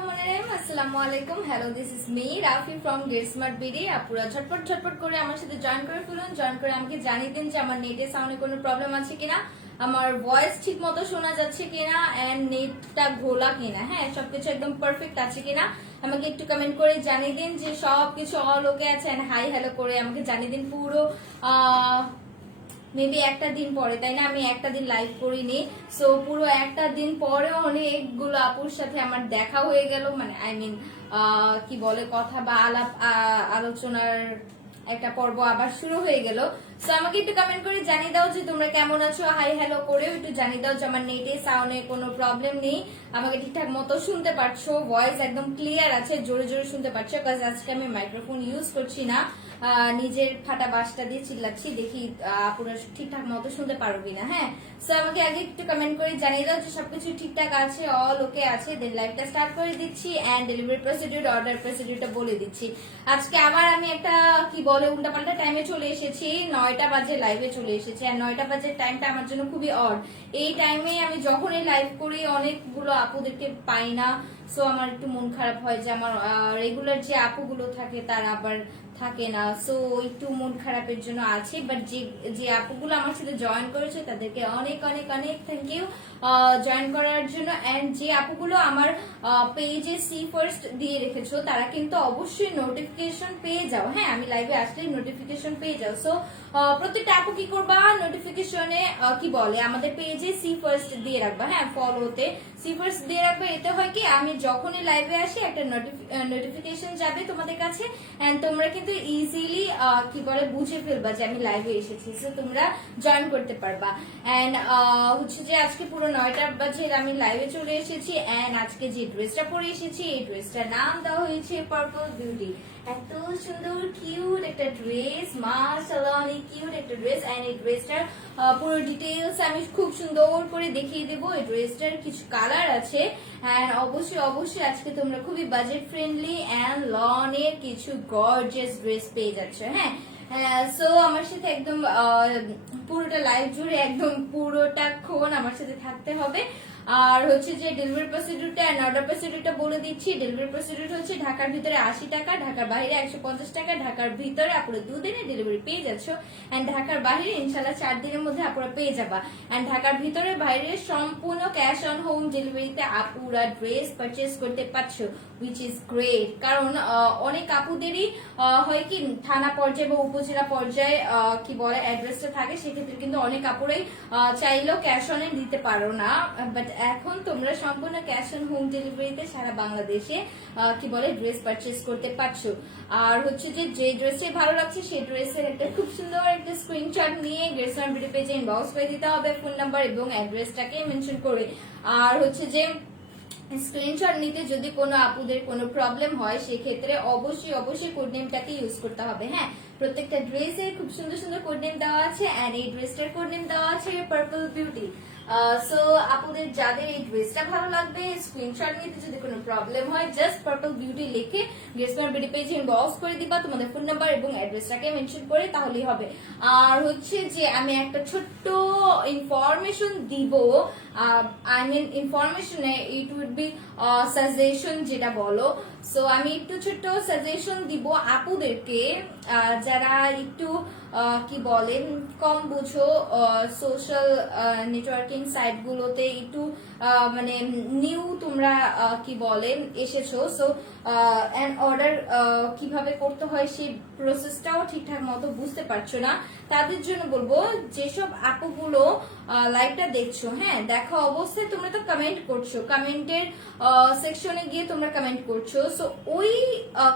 আসসালামু আলাইকুম। Hello, this is me Rafi from Get Smart BD. আপুরা ঝটপট ঝটপট করে আমার সাথে জয়েন করে ফেলুন। জয়েন করে আমাকে জানিয়ে দিন যে আমার নেটে সাউন্ডে কোনো প্রবলেম আছে কিনা, আমার ভয়েস ঠিক মতো শোনা যাচ্ছে কিনা, এন্ড নেটটা ঘোলা কিনা, হ্যাঁ সবকিছু একদম পারফেক্ট আছে কিনা আমাকে একটু কমেন্ট করে জানিয়ে দিন যে সবকিছু অল ওকে আছে, এন্ড হাই হ্যালো করে আমাকে জানিয়ে দিন। পুরো মেবি একটা দিন পরে, তাই না? আমি একটা দিন লাইভ করিনি, সো পুরো একটা দিন পরেও অনেকগুলো আপুর সাথে আমার দেখা হয়ে গেল, মানে আই মিন কি বলে কথা বা আলাপ আলোচনার একটা পর্ব আবার শুরু হয়ে গেল। সো আমাকে একটু কমেন্ট করে জানিয়ে দাও যে তোমরা কেমন আছো, হাই হ্যালো করেও একটু জানিয়ে দাও যে আমার নেটে সাউন্ডে কোনো প্রবলেম নেই, আমাকে ঠিকঠাক মতো শুনতে পারছো, ভয়েস একদম ক্লিয়ার আছে, জোরে জোরে শুনতে পারছো। কাজ আজকে আমি মাইক্রোফোন ইউজ করছি না, নিজের ফাটা বাসটা দিয়ে চিল্লাচ্ছি, দেখি পুরো ঠিকঠাক মতো শুনতে পারবি না। হ্যাঁ, সো আমাকে আগে একটু কমেন্ট করে জানিয়ে দাও যে সবকিছু ঠিকঠাক আছে, অল ওকে আছে, দেন লাইভটা স্টার্ট করে দিচ্ছি এন্ড ডেলিভারি প্রসিডিউর, অর্ডার প্রসিডিউরটা বলে দিচ্ছি। আজকে আবার আমি একটা কি বলে উল্টাপাল্টা টাইমে চলে এসেছি, 9টা বাজে লাইভে চলে এসেছি। আর 9টা বাজে টাইমটা আমার জন্য খুবই অড। এই টাইমে আমি যখনই লাইভ করি অনেকগুলো আপুদেরকে পাই না, সো আমার একটু মন খারাপ হয় যে আমার রেগুলার যে আপুগুলো থাকে তারা আবার থাকে না, সো একটু মন খারাপের জন্য আছে। বাট যে আপুগুলো আমার সাথে জয়েন করেছে তাদেরকে অনেক অনেক অনেক থ্যাংক ইউ জয়েন করার জন্য। এন্ড যে আপুগুলো আমার পেজে সি ফার্স্ট দিয়ে রেখেছো তারা কিন্তু অবশ্যই নোটিফিকেশন পেয়ে যাও। হ্যাঁ, আমি লাইভে আসলে নোটিফিকেশন পেয়ে যাও। সো প্রত্যেকটা আপু কি করবা, নোটিফিকেশনে কি বলে আমাদের পেজে সি ফার্স্ট দিয়ে রাখবা। হ্যাঁ, ফলোতে সি ফার্স্ট দিয়ে রাখবে, এতে হয় কি আমি যখনই লাইভে আসি একটা নোটিফিকেশন যাবে তোমাদের কাছে, এন্ড তোমরা কিন্তু ইজিলি কি বলে বুঝে ফেলবা যে আমি লাইভে এসেছি, সো তোমরা জয়েন করতে পারবা। এন্ড হচ্ছে যে আজকে পুরো 9টা বাজে আমি লাইভে চলে এসেছি, এন্ড আজকে যে ড্রেসটা পরে এসেছি এই ড্রেসটার নাম দেওয়া হয়েছে পার্পল বিউটি। এত সুন্দর কিউট একটা ড্রেস, মাশাআল্লাহ অনেক কিউট একটা ড্রেস। এন্ড এই ড্রেসটার পুরো ডিটেইলস আমি খুব সুন্দর করে দেখিয়ে দেবো। এই ড্রেসটার কিছু কালার আছে, এন্ড অবশ্যই অবশ্যই আজকে তোমরা খুবই বাজেট ফ্রেন্ডলি এন্ড লনের কিছু গর্জিয়াস ড্রেস পেয়ে যাচ্ছ। হ্যাঁ, সো আমার সাথে একদম পুরোটা লাইভ জুড়ে একদম পুরোটাক্ষণ আমার সাথে থাকতে হবে। আর হচ্ছে যে ডেলিভারি প্রসিডিউরটা এন্ড অর্ডার প্রসিডিউরটা বলে দিচ্ছি। ডেলিভারি প্রসিডিউর হচ্ছে ঢাকার ভিতরে 80 টাকা, ঢাকার বাইরে 150 টাকা। ঢাকার ভিতরে আপনারা 2 দিনে ডেলিভারি পেয়ে যাচ্ছ, এন্ড ঢাকার বাইরে ইনশাল্লাহ 4 দিনের মধ্যে আপনারা পেয়ে যাবা। এন্ড ঢাকার ভিতরে বাইরে সম্পূর্ণ ক্যাশ অন হোম ডেলিভারিতে আপুরা ড্রেস পারচেজ করতে পারছো, উইচ ইজ গ্রেট। কারণ অনেক আপুদেরই হয় কি থানা পর্যায়ে বা উপজেলা পর্যায়ে কি বলে অ্যাড্রেসটা থাকে, সেক্ষেত্রে কিন্তু অনেক আপুরাই চাইলেও ক্যাশ অনে দিতে পারো না। বাট এখন তোমরা সম্পূর্ণ ক্যাশ অন হোম ডেলিভারিতে সারা বাংলাদেশে কি বলে ড্রেস পারচেজ করতে পারছো। আর হচ্ছে যে ড্রেসে ভালো লাগছে সেই ড্রেসের একটা খুব সুন্দর একটা স্ক্রিনশট নিয়ে গ্রেস অন ভিডিও পেজে ইনবক্স করে দিতে হবে ফোন নাম্বার এবং অ্যাড্রেসটাকে মেনশন করে। আর হচ্ছে যে স্ক্রিনশট নিতে যদি কোনো আপুদের কোনো প্রবলেম হয় সেক্ষেত্রে অবশ্যই অবশ্যই কোড নেমটাকে ইউজ করতে হবে। হ্যাঁ, প্রত্যেকটা ড্রেসে খুব সুন্দর সুন্দর কোড নেম দেওয়া আছে, এন্ড এই ড্রেসটার কোড নেম দেওয়া আছে পার্পল বিউটি। সো আপুদের যাদের এই ড্রেসটা ভালো লাগবে, স্ক্রিনশট নিতে যদি কোনো প্রবলেম হয় জাস্ট পার্পল বিউটি লিখে গেস্টমার বিডি পেজে ইনবক্স করে দিবা তোমাদের ফোন নাম্বার এবং অ্যাড্রেসটাকে মেনশন করে, তাহলেই হবে। আর হচ্ছে যে আমি একটা ছোট্ট ইনফরমেশন দিব, I mean information it would be suggestion যেটা বলো। সো আমি একটু ছোট্ট সাজেশন দিব আপুদেরকে যারা একটু কি বলে কম বুঝো, সোশ্যাল নেটওয়ার্কিং সাইট গুলোতে একটু মানে নিউ তোমরা কি বলে এসেছো, সো এন্ড অর্ডার কিভাবে করতে হয় সেই প্রসেসটাও ঠিকঠাক মতো বুঝতে পারছো না, তাদের জন্য বলবো যেসব আপুগুলো লাইভটা দেখছো, হ্যাঁ দেখা অবস্থায় তোমরা তো কমেন্ট করছো, কমেন্টের সেকশনে গিয়ে তোমরা কমেন্ট করছো, সো ওই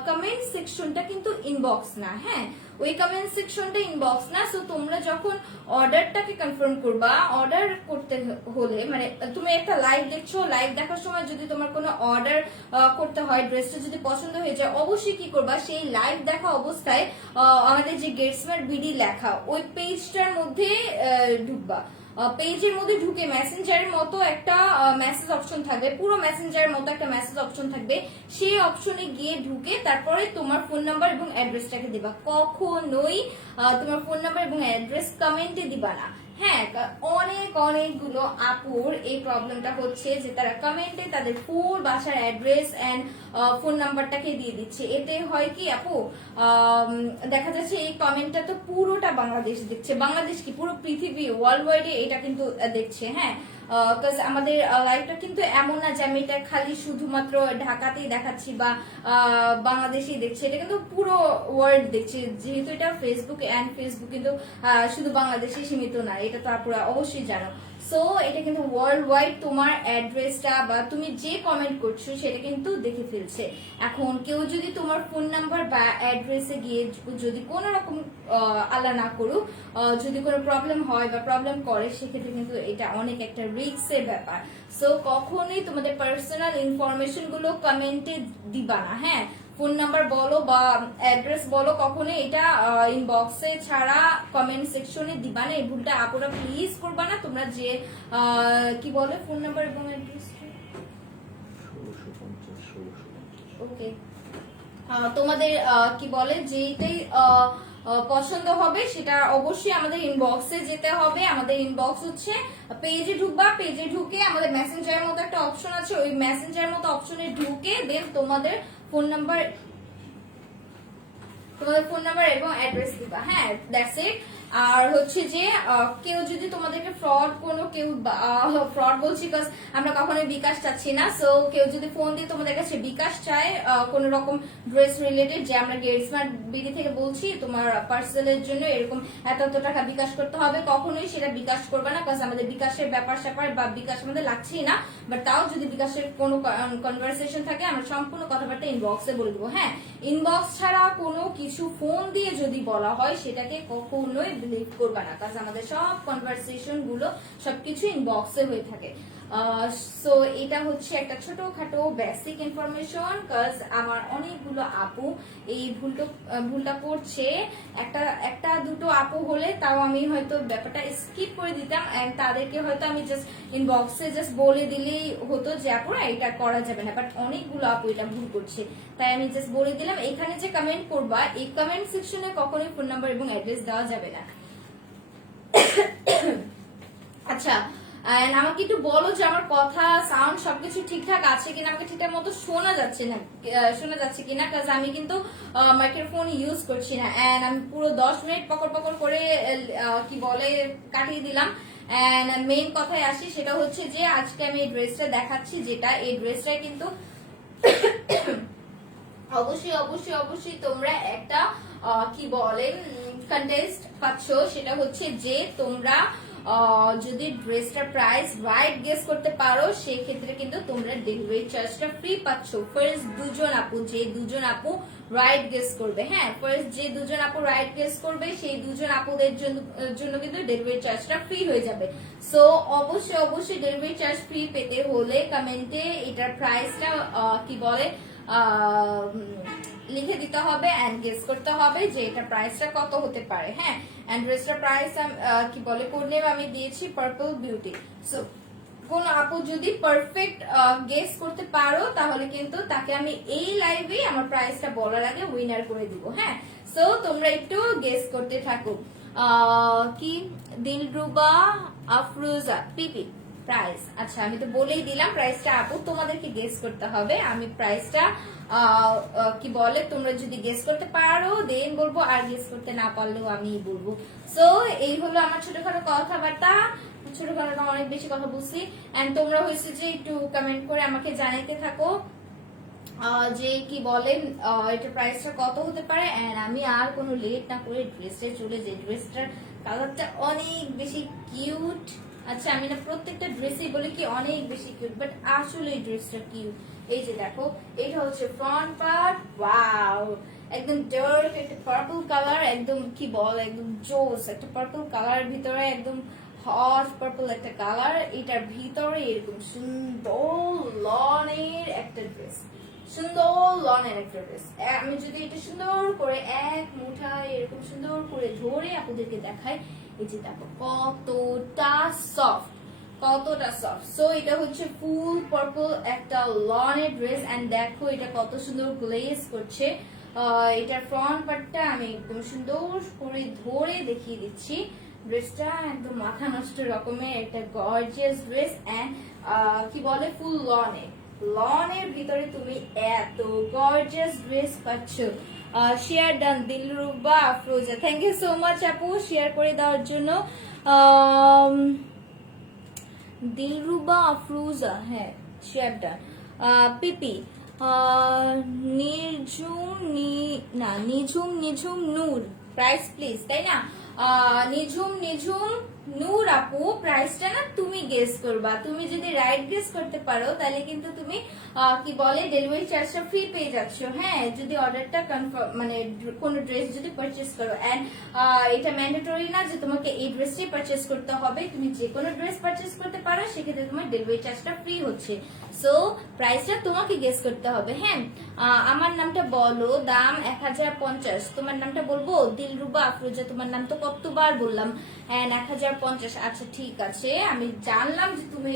কমেন্ট সেকশনটা কিন্তু ইনবক্স না। হ্যাঁ, ওই কমেন্ট সেকশনটা ইনবক্স না। সো তোমরা যখন অর্ডারটাকে কনফার্ম করবা, অর্ডার করতে হলে মানে তুমি একটা লাইভ দেখছো, লাইভ দেখার সময় যদি তোমার কোনো অর্ডার করতে হয়, ড্রেসটা যদি পছন্দ হয়ে যায়, অবশ্যই কি করবা সেই লাইভ দেখা অবস্থায় আমাদের যে গেট স্মার্ট বিডি লেখা ওই পেজটার মধ্যে ঢুকবা। পেজের মধ্যে ঢুকে মেসেঞ্জারের মতো একটা মেসেজ অপশন থাকবে, পুরো মেসেঞ্জারের মতো একটা মেসেজ অপশন থাকবে, সেই অপশনে গিয়ে ঢুকে তারপরে তোমার ফোন নাম্বার এবং অ্যাড্রেসটাকে দিবা। কখনোই তোমার ফোন নাম্বার এবং অ্যাড্রেস কমেন্টে দিবা না, হ্যাঁ, অনেকগুলো আপুর এই প্রবলেমটা হচ্ছে যে তারা কমেন্টে তাদের ফুল বাসার অ্যাড্রেস এন্ড ফোন নাম্বারটাকে দিয়ে দিচ্ছে। এতে হয় কি আপু, দেখা যাচ্ছে এই কমেন্টটা তো পুরোটা বাংলাদেশ দেখছে, বাংলাদেশ কি পুরো পৃথিবী ওয়ার্ল্ড ওয়াইডে এটা কিন্তু দেখছে। হ্যাঁ, আমাদের লাইফটা কিন্তু এমন না যে আমি এটা খালি শুধুমাত্র ঢাকাতেই দেখাচ্ছি বা বাংলাদেশেই দেখছি, এটা কিন্তু পুরো ওয়ার্ল্ড দেখছে। যেহেতু এটা ফেসবুক এন্ড ফেসবুক কিন্তু শুধু বাংলাদেশে সীমিত না, এটা তো আপনারা অবশ্যই জানো। সো এটা কিন্তু ওয়ার্ল্ড ওয়াইড তোমার অ্যাড্রেসটা বা তুমি যে কমেন্ট করছো সেটা কিন্তু দেখে ফেলছে। এখন কেউ যদি তোমার ফোন নাম্বার বা অ্যাড্রেসে গিয়ে যদি কোনো রকম আল্লাহ না করুক যদি কোনো প্রবলেম হয় বা প্রবলেম করে, সেক্ষেত্রে কিন্তু এটা অনেক একটা রিস্কের ব্যাপার। সো কখনোই তোমাদের পার্সোনাল ইনফরমেশন গুলো কমেন্টে দিবা না। হ্যাঁ, ফোন নাম্বার বলো বা অ্যাড্রেস বলো, কখনোই এটা ইনবক্সে ছাড়া কমেন্ট সেকশনে দিবা না। এই ভুলটা আপুরা প্লিজ করবা না। তোমরা যে কি বলে ফোন নাম্বার এবং অ্যাড্রেস, ওকে, তোমাদের কি বলে যেটাই পছন্দ হবে সেটা অবশ্যই আমাদের ইনবক্সে যেতে হবে। আমাদের ইনবক্স হচ্ছে পেজে ঢুকবা, পেজে ঢুকে আমাদের মেসেঞ্জারের মতো একটা অপশন আছে, ওই মেসেঞ্জারের মতো অপশনে ঢুকে দেন তোমাদের ফোন নাম্বার এবং অ্যাড্রেস দিবা। হ্যাঁ, দ্যাটস ইট। আর হচ্ছে যে কেউ যদি তোমাদেরকে ফ্রড বলছি বিকজ আমরা কখনোই বিকাশ চাচ্ছি না। সো কেউ যদি ফোন দিয়ে তোমাদের কাছে বিকাশ চায় কোন রকম ড্রেস রিলেটেড, যে আমরা গেট স্মার্ট বিডি থেকে বলছি তোমার পার্সেলের জন্য এরকম এত টাকা বিকাশ করতে হবে, কখনোই সেটা বিকাশ করবে না। বিকজ আমাদের বিকাশের ব্যাপার স্যাপার বা বিকাশ আমাদের লাগছেই না। বাট তাও যদি বিকাশের কোনো কনভারসেশন থাকে আমরা সম্পূর্ণ কথাবার্তা ইনবক্সে বলে দেবো। হ্যাঁ, ইনবক্স ছাড়া কোনো কিছু ফোন দিয়ে যদি বলা হয় সেটাকে কখনোই বিলিভ করবা না, কারণ আমাদের সব কনভারসেশন গুলো সবকিছু ইনবক্সে হয়ে থাকে। সো এটা হচ্ছে একটা ছোটখাটো বেসিক ইনফরমেশন। কাজ আমার অনেকগুলো আপু এই ভুলটা করছে। একটা দুটো আপু হলে তাও আমি হয়তো ব্যাপারটা স্কিপ করে দিতাম এন্ড তাদেরকে হয়তো আমি জাস্ট ইনবক্সে জাস্ট বলে দিলেই হতো যে আপুরা এটা করা যাবে না। বাট অনেকগুলো আপু এটা ভুল করছে, তাই আমি জাস্ট বলে দিলাম এখানে যে কমেন্ট করবা এই কমেন্ট সেকশনে কখনোই ফোন নাম্বার এবং অ্যাড্রেস দেওয়া যাবে না। আচ্ছা, আমাকে একটু বলো যে আমার কথা সাউন্ড সবকিছু ঠিকঠাক আছে কিনা, আমাকে ঠিকঠাক মতো শোনা যাচ্ছে কিনা, কাজ আমি কিন্তু মাইক্রোফোন ইউজ করছি না। এন্ড আমি পুরো 10 মিনিট পকড় করে কি বলে কাটিয়ে দিলাম। এন্ড মেইন কথায় আসি, সেটা হচ্ছে যে আজকে আমি এই ড্রেসটা দেখাচ্ছি, যেটা এই ড্রেসটাই কিন্তু অবশ্যই তোমরা একটা কি বলে কন্টেস্ট পাচ্ছ। সেটা হচ্ছে যে তোমরা যদি ড্রেসটার প্রাইস রাইট গেস করতে পারো সেক্ষেত্রে কিন্তু তোমরা ডেলিভারি চার্জটা ফ্রি পাচ্ছ। ফার্স্ট যে দুজন আপু রাইট গেস করবে, হ্যাঁ ফার্স্ট যে দুজন আপু রাইট গেস করবে সেই দুজন আপুদের জন্য কিন্তু ডেলিভারি চার্জটা ফ্রি হয়ে যাবে। সো অবশ্যই ডেলিভারি চার্জ ফ্রি পেতে হলে কমেন্টে এটার প্রাইসটা কি বলে লিখে দিতে হবে এন্ড গেস করতে হবে যে এটা প্রাইসটা কত হতে পারে। হ্যাঁ, এন্ড ড্রেসটার প্রাইস কি বলে কোড নেম আমি দিয়েছি পার্পল বিউটি। সো কোন আপু যদি পারফেক্ট গেস করতে পারো তাহলে কিন্তু তাকে আমি এই লাইভে আমার প্রাইসটা বলার আগে উইনার করে দিব। হ্যাঁ, সো তোমরা একটু গেস করতে থাকো। কি দিলরুবা আফরোজা পিপি প্রাইস, আচ্ছা আমি তো বলেই দিলাম প্রাইসটা আপু তোমাদেরকে গেস করতে হবে। আমি প্রাইসটা কি বলে তোমরা যদি গেস করতে পারো দেন বলবো, আর গেস করতে না পারলেও আমি বলবো। সো এই হলো আমার ছোটখাটো কথাবার্তা, ছোটখাটো অনেক বেশি কথা বলছি। এন্ড তোমরা হয়েছে যে একটু কমেন্ট করে আমাকে জানাইতে থাকো যে কি বলেন এটার প্রাইসটা কত হতে পারে। এন্ড আমি আর কোনো লেট না করে ড্রেসে চলে যাই। ড্রেসটার কালারটা অনেক বেশি কিউট। আচ্ছা, আমি না প্রত্যেকটা ড্রেসই বলি কি অনেক বেশি কিউট, বাট আসলে এই ড্রেসটা কিউট। এই যে দেখো, এটা হচ্ছে ফ্রন্ট পার্ট, ওয়াও একদম ডার্ক একটা পার্পল কালার, একদম কি বল একদম জোস একটা পার্পল কালার, ভিতরে একদম হট পার্পল একটা কালার, এটার ভিতরে এরকম সুন্দর লনের একটা ড্রেস, আমি যদি এটা সুন্দর করে এক মুঠায় এরকম সুন্দর করে ধরে আপনাদেরকে দেখাই, এই যে দেখো কতটা সফট। সো এটা হচ্ছে ফুল পার্পল একটা লনের ড্রেস এন্ড দেখো এটা কত সুন্দর গ্লেজ করছে। এটার ফ্রন্ট পার্টটা আমি একদম সুন্দর করে ধরে দেখিয়ে দিচ্ছি। ড্রেসটা একদম মাথা নষ্ট রকমের একটা গর্জিয়াস ড্রেস এন্ড কি বলে ফুল লনের ভিতরে তুমি এত গর্জিয়াস ড্রেস পাচ্ছ। Share done Dilruba Afroza, thank you so much আপু শেয়ার করে দেওয়ার জন্য। দিলরুবা আফরোজা, হ্যাঁ share done. PP Nijhum Noor, price please, তাই না? নিঝুম নূর আপু, প্রাইসটা না তুমি গেস করবা। তুমি যদি রাইট গেস করতে পারো তাহলে কিন্তু তুমি কি বলে ডেলিভারি চার্জটা ফ্রি পেয়ে যাচ্ছ। হ্যাঁ, যদি অর্ডারটা কনফার্ম মানে কোনো ড্রেস যদি পারচেস করো, এন্ড এটা ম্যান্ডেটরি না যে তোমাকে এই ড্রেসটাই পারচেস করতে হবে, তুমি যে কোনো ড্রেস পারচেস করতে পারো, সেক্ষেত্রে তোমার ডেলিভারি চার্জটা ফ্রি হচ্ছে। সো প্রাইসটা তোমাকে গেস করতে হবে। হ্যাঁ, আমার নামটা বলো, দাম 1050। তোমার নামটা বলবো? দিলরুবা আফরোজা, তোমার নাম তো কতবার বললাম। 1050, আচ্ছা ঠিক আছে, আমি জানলাম যে তুমি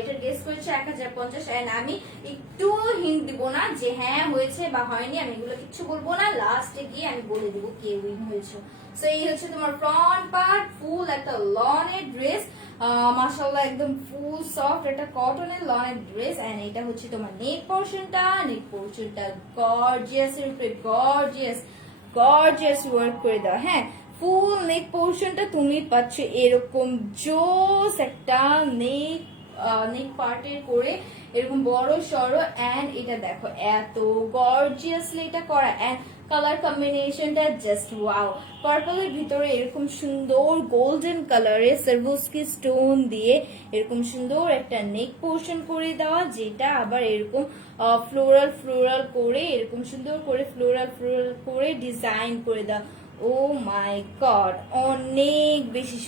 এটা গেস করেছো 1050। এন্ড আমি একটু হিন্ট দিব না যে হ্যাঁ হয়েছে বা হয়নি, আমি এগুলো কিছু বলবো না, লাস্টে গিয়ে আমি বলে দেবো কে উইন হয়েছে। সো এই হচ্ছে তোমার ফ্রন্ট পার্ট, ফুল একটা লনের ড্রেস, মাশাআল্লাহ একদম ফুল সফট একটা কটনের লনের ড্রেস। এন্ড এটা হচ্ছে তোমার নেক পোরশনটা গর্জিয়াস এর উপরে গর্জিয়াস ওয়ার্ক করে দাও। হ্যাঁ, ফুল নেক পোরশনটা তুমি পাচ্ছ এরকম জোস একটা নেক পার্টের করে এরকম বড় সড়ো। এন্ড এটা দেখো এত গর্জিয়াসলি এটা করা, এন্ড কালার কম্বিনেশনটা জাস্ট ওয়াও। পার্পলের ভিতরে এরকম সুন্দর গোল্ডেন কালারে সার্ভোস্কি স্টোন দিয়ে এরকম সুন্দর একটা নেক পোর্শন করে দেওয়া, যেটা আবার এরকম ফ্লোরাল করে এরকম সুন্দর করে ফ্লোরাল করে ডিজাইন করে দেওয়া। ও মাই গড, অনেক বেশি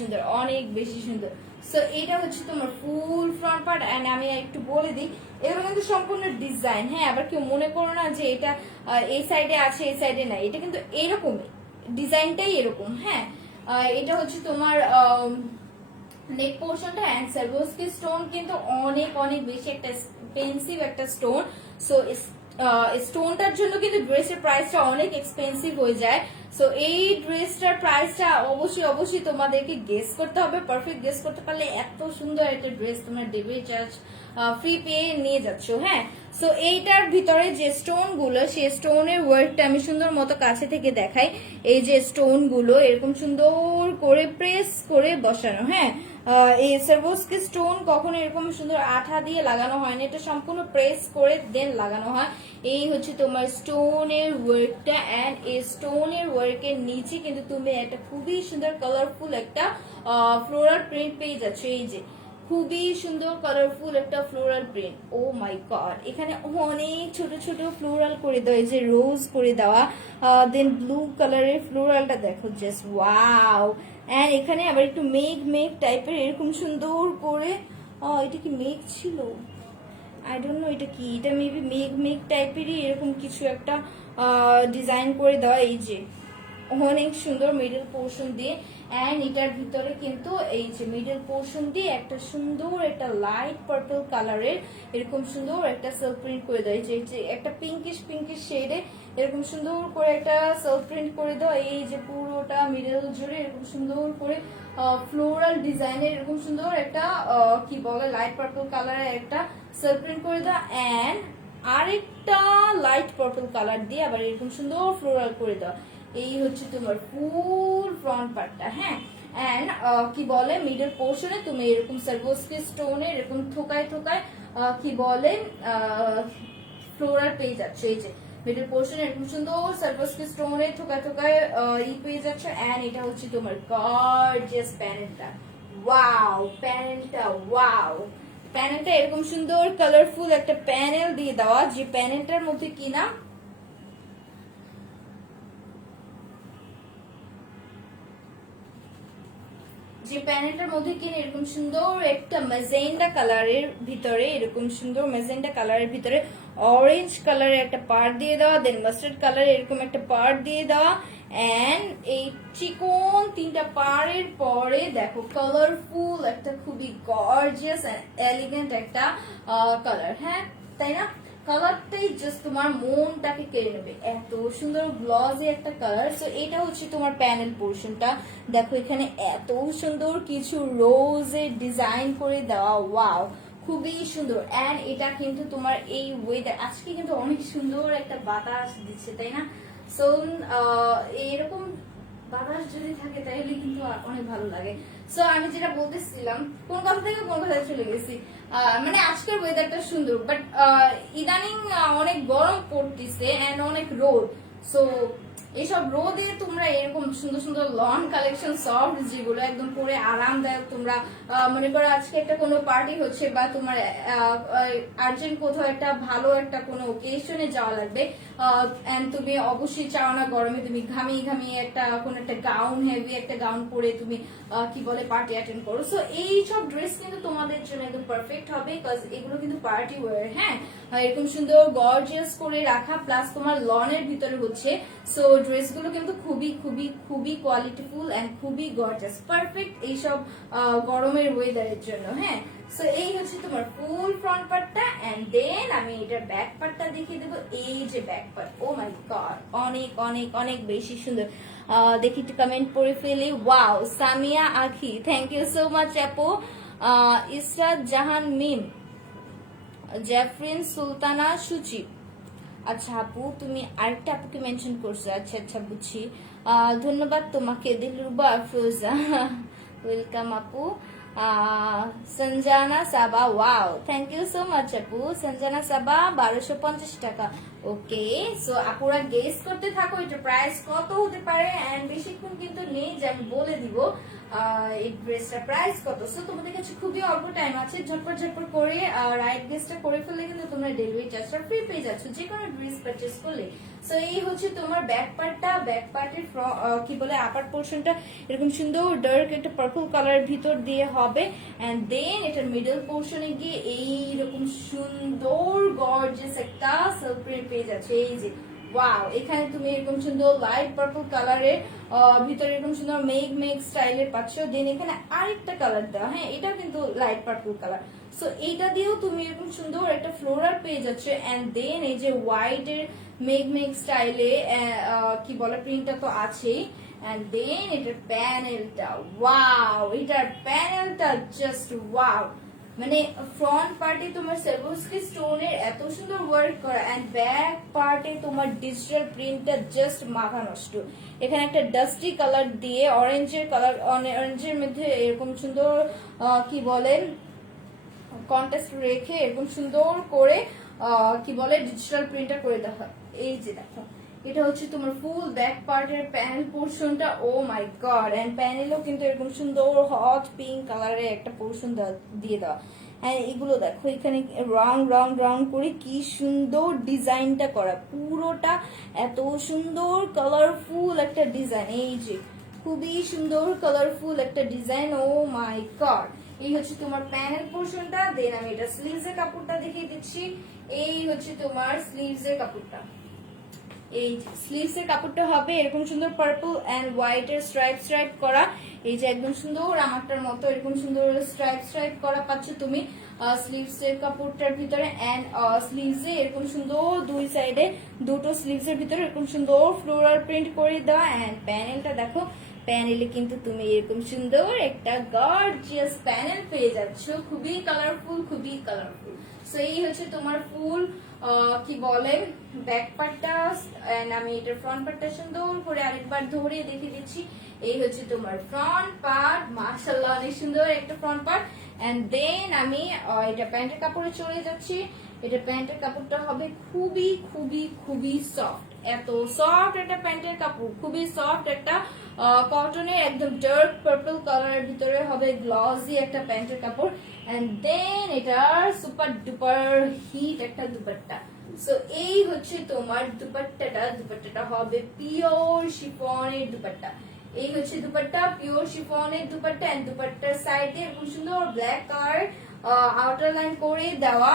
সুন্দর। সো এটা হচ্ছে তোমার ফুল ফ্রন্ট পার্ট। এন্ড আমি একটু বলে দিই, এগুলো কিন্তু সম্পূর্ণ ডিজাইন। হ্যাঁ, আবার কেউ মনে করো না যে এটা এই সাইডে আছে এই সাইডে নাই, এটা কিন্তু এরকমই, ডিজাইনটাই এরকম। হ্যাঁ, এটা হচ্ছে তোমার নেক পোর্শনটা। এন্ড সার্ভোস্কি স্টোন কিন্তু অনেক বেশি একটা এক্সপেন্সিভ একটা স্টোন। সো স্টোনটার জন্য কিন্তু ড্রেসের প্রাইসটা অনেক এক্সপেন্সিভ হয়ে যায়। সো এই ড্রেসটার প্রাইসটা অবশ্যই তোমাদেরকে গেস করতে হবে। পারফেক্ট গেস করতে পারলে এত সুন্দর একটা ড্রেস তোমরা ডেলিভারি চার্জ ফ্রি পেয়ে নিয়ে যাচ্ছ। হ্যাঁ, সো এইটার ভিতরে যে স্টোন গুলো, সেই স্টোনের ওয়ার্কটা আমি সুন্দর মতো কাছে থেকে দেখাই। এই যে স্টোন গুলো এরকম সুন্দর করে প্রেস করে বসানো। হ্যাঁ, এই সার্ভোস্কি স্টোন কখনো এরকম সুন্দর আঠা দিয়ে লাগানো হয় না, এটা সম্পূর্ণ প্রেস করে দেন লাগানো হয়। এই হচ্ছে তোমার স্টোনের ওয়ার্কটা। এন্ড এই স্টোনের ওয়ার্কের নিচে কিন্তু তুমি একটা খুবই সুন্দর কালারফুল একটা ফ্লোরাল প্রিন্ট পেয়ে যাচ্ছ। এই যে খুবই সুন্দর কালারফুল একটা floral print. O my god, এখানে অনেক ছোট ফ্লোরাল করে দেওয়া, এই যে রোজ করে দেওয়া, দেন ব্লু কালারের ফ্লোরালটা দেখো, জাস্ট ওয়াও। এন্ড এখানে আবার একটু মেঘ টাইপের এরকম সুন্দর করে, এটা কি মেঘ ছিল? আই ডোন্ট নো এটা কি, এটা মেবি মেঘ টাইপেরই এরকম কিছু একটা ডিজাইন করে দেওয়া। এই যে অনেক সুন্দর মিডল পোর্শন দিয়ে। এন্ড এটার ভিতরে কিন্তু এই যে মিডল পোর্শন দিয়ে একটা সুন্দর একটা লাইট পার্পল কালারের এরকম সুন্দর একটা সেলফ প্রিন্ট করে দেয়, যে একটা পিঙ্কিশ শেডে এরকম সুন্দর করে একটা সেলফ প্রিন্ট করে দেওয়া। এই যে পুরোটা মিডল জুড়ে এরকম সুন্দর করে ফ্লোরাল ডিজাইনের এরকম সুন্দর একটা কি বলে লাইট পার্পল কালারের একটা সেলফ প্রিন্ট করে দেওয়া। এন্ড আরেকটা লাইট পার্পল কালার দিয়ে আবার এরকম সুন্দর ফ্লোরাল করে দেওয়া। এই হচ্ছে তোমার ফুল ফ্রন্ট পার্টটা। হ্যাঁ, এন্ড কি বলে মিডল পোর্শনে তুমি এরকম সার্ভোস্কি স্টোনে এরকম থোকায় কি বলে ফ্লোরাল পেয়ে যাচ্ছে। এই যে মিডল পোর্শনে এরকম সুন্দর সার্ভোস্কি স্টোনে থোকায় পেয়ে যাচ্ছে। এন্ড এটা হচ্ছে তোমার গর্জিয়াস প্যানেলটা। ওয়াও, প্যানেলটা এরকম সুন্দর কালারফুল একটা প্যানেল দিয়ে দেওয়া, যে প্যানেলটার মধ্যে কিনা এরকম সুন্দর একটা ম্যাজেন্টা কালারের ভিতরে অরেঞ্জ কালারের একটা পার্ট দিয়ে দেওয়া, দেন মাস্টার্ড কালারের এরকম একটা পার্ট দিয়ে দেওয়া। এন্ড এই চিকন তিনটা পাড়ের পরে দেখো কালারফুল একটা খুবই গর্জিয়াস এন্ড এলিগেন্ট একটা কালার। হ্যাঁ, তাই না? কালারটাই জাস্ট তোমার মনটাকে কেড়ে নেবে, এত সুন্দর গ্লসি একটা কালার। সো এটা হচ্ছে তোমার প্যানেল পোর্শনটা, দেখো এখানে এত সুন্দর কিছু রোজের ডিজাইন করে দেওয়া, ওয়াও খুবই সুন্দর। এন্ড এটা কিন্তু তোমার এই ওয়েদার, আজকে কিন্তু অনেক সুন্দর একটা বাতাস দিচ্ছে তাই না? সো এরকম বাতাস যদি থাকে তাহলে কিন্তু অনেক ভালো লাগে। সো আমি যেটা বলতেছিলাম, কোন কথা থেকে কোন কথায় চলে গেছি, মানে আজকের ওয়েদারটা সুন্দর, বাট ইদানিং অনেক গরম পড়তেছে এন্ড অনেক রোদ। সো এইসব রোদে তোমরা এরকম সুন্দর সুন্দর লন কালেকশন সফট যেগুলো একদম পরে আরামদায়ক, তোমরা মনে করো আজকে একটা কোনো পার্টি হচ্ছে বা তোমার আর্জেন্ট কোথাও একটা ভালো একটা কোনো ওকেশনে যাওয়া লাগবে, এন্ড তুমি অবশ্যই চাও না গরমে তুমি ঘামিয়ে ঘামিয়ে একটা কোনো একটা গাউন, হেভি একটা গাউন পরে তুমি কি বলে পার্টি অ্যাটেন্ড করো। সো এই সব ড্রেস কিন্তু তোমাদের জন্য একদম পারফেক্ট হবে, বিকজ এগুলো কিন্তু পার্টি ওয়্যার। হ্যাঁ, এরকম সুন্দর গর্জিয়াস করে রাখা, প্লাস তোমার লনের ভিতরে হচ্ছে। সো ড্রেসগুলো কিন্তু খুবই খুবই খুবই কোয়ালিটিফুল এন্ড খুবই গর্জিয়াস, পারফেক্ট এইসব গরমের ওয়েদারের জন্য। হ্যাঁ, সো এই হচ্ছে তোমার ফুল ফ্রন্ট পার্টটা, এন্ড দেন আমি এটার ব্যাক পার্টটা দেখিয়ে দেবো। এই যে back part, oh my god, অনেক অনেক অনেক বেশি সুন্দর। দেখি একটু কমেন্ট পড়ে ফেলি। ওয়াও, সামিয়া আখি, থ্যাংক ইউ সো মাচ আপু। ইসরাত জাহান মিম, জেফরিন সুলতানা সুচি, আচ্ছা আপু তুমি আরেকটা আপুকে মেনশন করছো, আচ্ছা আচ্ছা বুঝছি। ধন্যবাদ তোমাকে দিলরুবা আফরোজা, ওয়েলকাম আপু। Sanjana Saba, wow thank you so much আপু। সঞ্জানা সাবা 1250 টাকা। ওকে, সো আপুরা গেস করতে থাকো এটা প্রাইস কত হতে পারে, এন্ড বেশিক্ষণ কিন্তু নেই যে আমি বলে দিব এই ড্রেসটা প্রাইস কত। সো তোমাদের কাছে খুবই অল্প টাইম আছে, ঝটপট ঝটপট করে রাইট গেসটা করে ফেললে কিন্তু তোমরা ডেলিভারি চার্জটা ফ্রি পেয়ে যাচ্ছ যে কোনো ড্রেস পারচেজ করলে। সো এই হচ্ছে তোমার ব্যাক পার্টটা, ব্যাক পার্টের কি বলে আপার পোর্শনটা এরকম সুন্দর ডার্ক একটা পার্পল কালার ভিতর দিয়ে হবে, এন্ড দেন এটার মিডল পোর্শনে গিয়ে এইরকম সুন্দর গর্জিয়াস একটা সিল্ক প্রিন্ট পেয়ে যাচ্ছে। এই যে ওয়াও, এখানে তুমি এরকম সুন্দর লাইট পার্পল কালারের ভিতরে এরকম সুন্দর মেঘ মেঘ স্টাইলের পাচ্ছ। দেন এখানে আরেকটা কালার দেওয়া, হ্যাঁ এটাও কিন্তু লাইট পার্পল কালার। সো এইটা দিয়েও তুমি এরকম সুন্দর একটা ফ্লোরাল পেয়ে যাচ্ছ, এন্ড দেন এই যে হোয়াইট এর মেঘ মেঘ স্টাইলে কি বলে প্রিন্টটা তো আছেই, এন্ড দেন এটার প্যানেলটা, ওয়াও এটার প্যানেলটা জাস্ট ওয়াও, মানে ফ্রন্ট পার্টে তোমার সেলভস্কি স্টোনের এত সুন্দর ওয়ার্ক করা, এন্ড ব্যাক পার্টে তোমার ডিজিটাল প্রিন্টটা জাস্ট মাথা নষ্ট। এখানে একটা ডাস্টি কালার দিয়ে অরেঞ্জের কালার, অরেঞ্জের মধ্যে এরকম সুন্দর কি বলেন কন্ট্রাস্ট রেখে এরকম সুন্দর করে কি বলে ডিজিটাল প্রিন্টটা করে দেওয়া হয়। এই যে দেখো, এটা হচ্ছে তোমার ফুল ব্যাক পার্টের প্যানেল পোর্শনটা। ও মাই গড, এন্ড প্যানেলও কিন্তু এরকম সুন্দর হট পিঙ্ক কালারের একটা পোর্শন দিয়ে দেওয়া। হ্যাঁ, এগুলো দেখো এখানে রং রং রং করে কি সুন্দর ডিজাইনটা করা, পুরোটা এত সুন্দর কালারফুল একটা ডিজাইন। এই যে খুবই সুন্দর কালারফুল একটা ডিজাইন, ও মাই গড। এই হচ্ছে তোমার প্যানেল পোর্শনটা। দেন আমি এটা স্লিভস এর কাপড়টা দেখিয়ে দিচ্ছি। এই হচ্ছে তোমার স্লিভস এর কাপড়টা। এই স্লিভস এর কাপড়টা হবে এরকম সুন্দর পার্পল এন্ড হোয়াইট এর স্ট্রাইপ স্ট্রাইপ করা। এই যে একদম সুন্দর আমারটার মতো এরকম সুন্দর স্ট্রাইপ স্ট্রাইপ করা পাচ্ছ তুমি স্লিভস এর কাপড়টার ভিতরে, এন্ড স্লিভস এ এরকম সুন্দর দুই সাইডে দুটো স্লিভস এর ভিতরে এরকম সুন্দর ফ্লোরাল প্রিন্ট করে দেওয়া। এন্ড প্যানেলটা দেখো, প্যানেলে কিন্তু তুমি এরকম সুন্দর একটা গর্জিয়াস প্যানেল পেয়ে যাচ্ছ, খুবই কালারফুল খুবই কালারফুল। সো এই হচ্ছে তোমার ফুল কি বলে ব্যাক পার্টটা, এন্ড আমি এটার ফ্রন্ট পার্টটা সুন্দর করে আরেকবার ধরে দেখিয়ে দিচ্ছি। এই হচ্ছে তোমার ফ্রন্ট পার্ট, মাশাআল্লাহ অনেক সুন্দর একটা ফ্রন্ট পার্ট। এন্ড দেন আমি এটা প্যান্টের কাপড়ে চলে যাচ্ছি। এটা প্যান্টের কাপড়টা হবে খুবই খুবই খুবই সফট, এত সফট একটা প্যান্টের কাপড়, খুবই সফট একটা কটনের একদম ডার্ক পার্পল কালারের ভিতরে হবে গ্লসি একটা প্যান্টের কাপড়। এন্ড দেন এটার সুপার ডুপার হিট একটা দুপাট্টা। সো এই হচ্ছে তোমার দুপাট্টাটা হবে পিওর শিফনের দুপাট্টা। এই হচ্ছে দুপাট্টা, পিওর শিফনের দুপাট্টা, এন্ড দুপাট্টার সাইডে এরকম সুন্দর ব্ল্যাক কালার আউটার লাইন করে দেওয়া।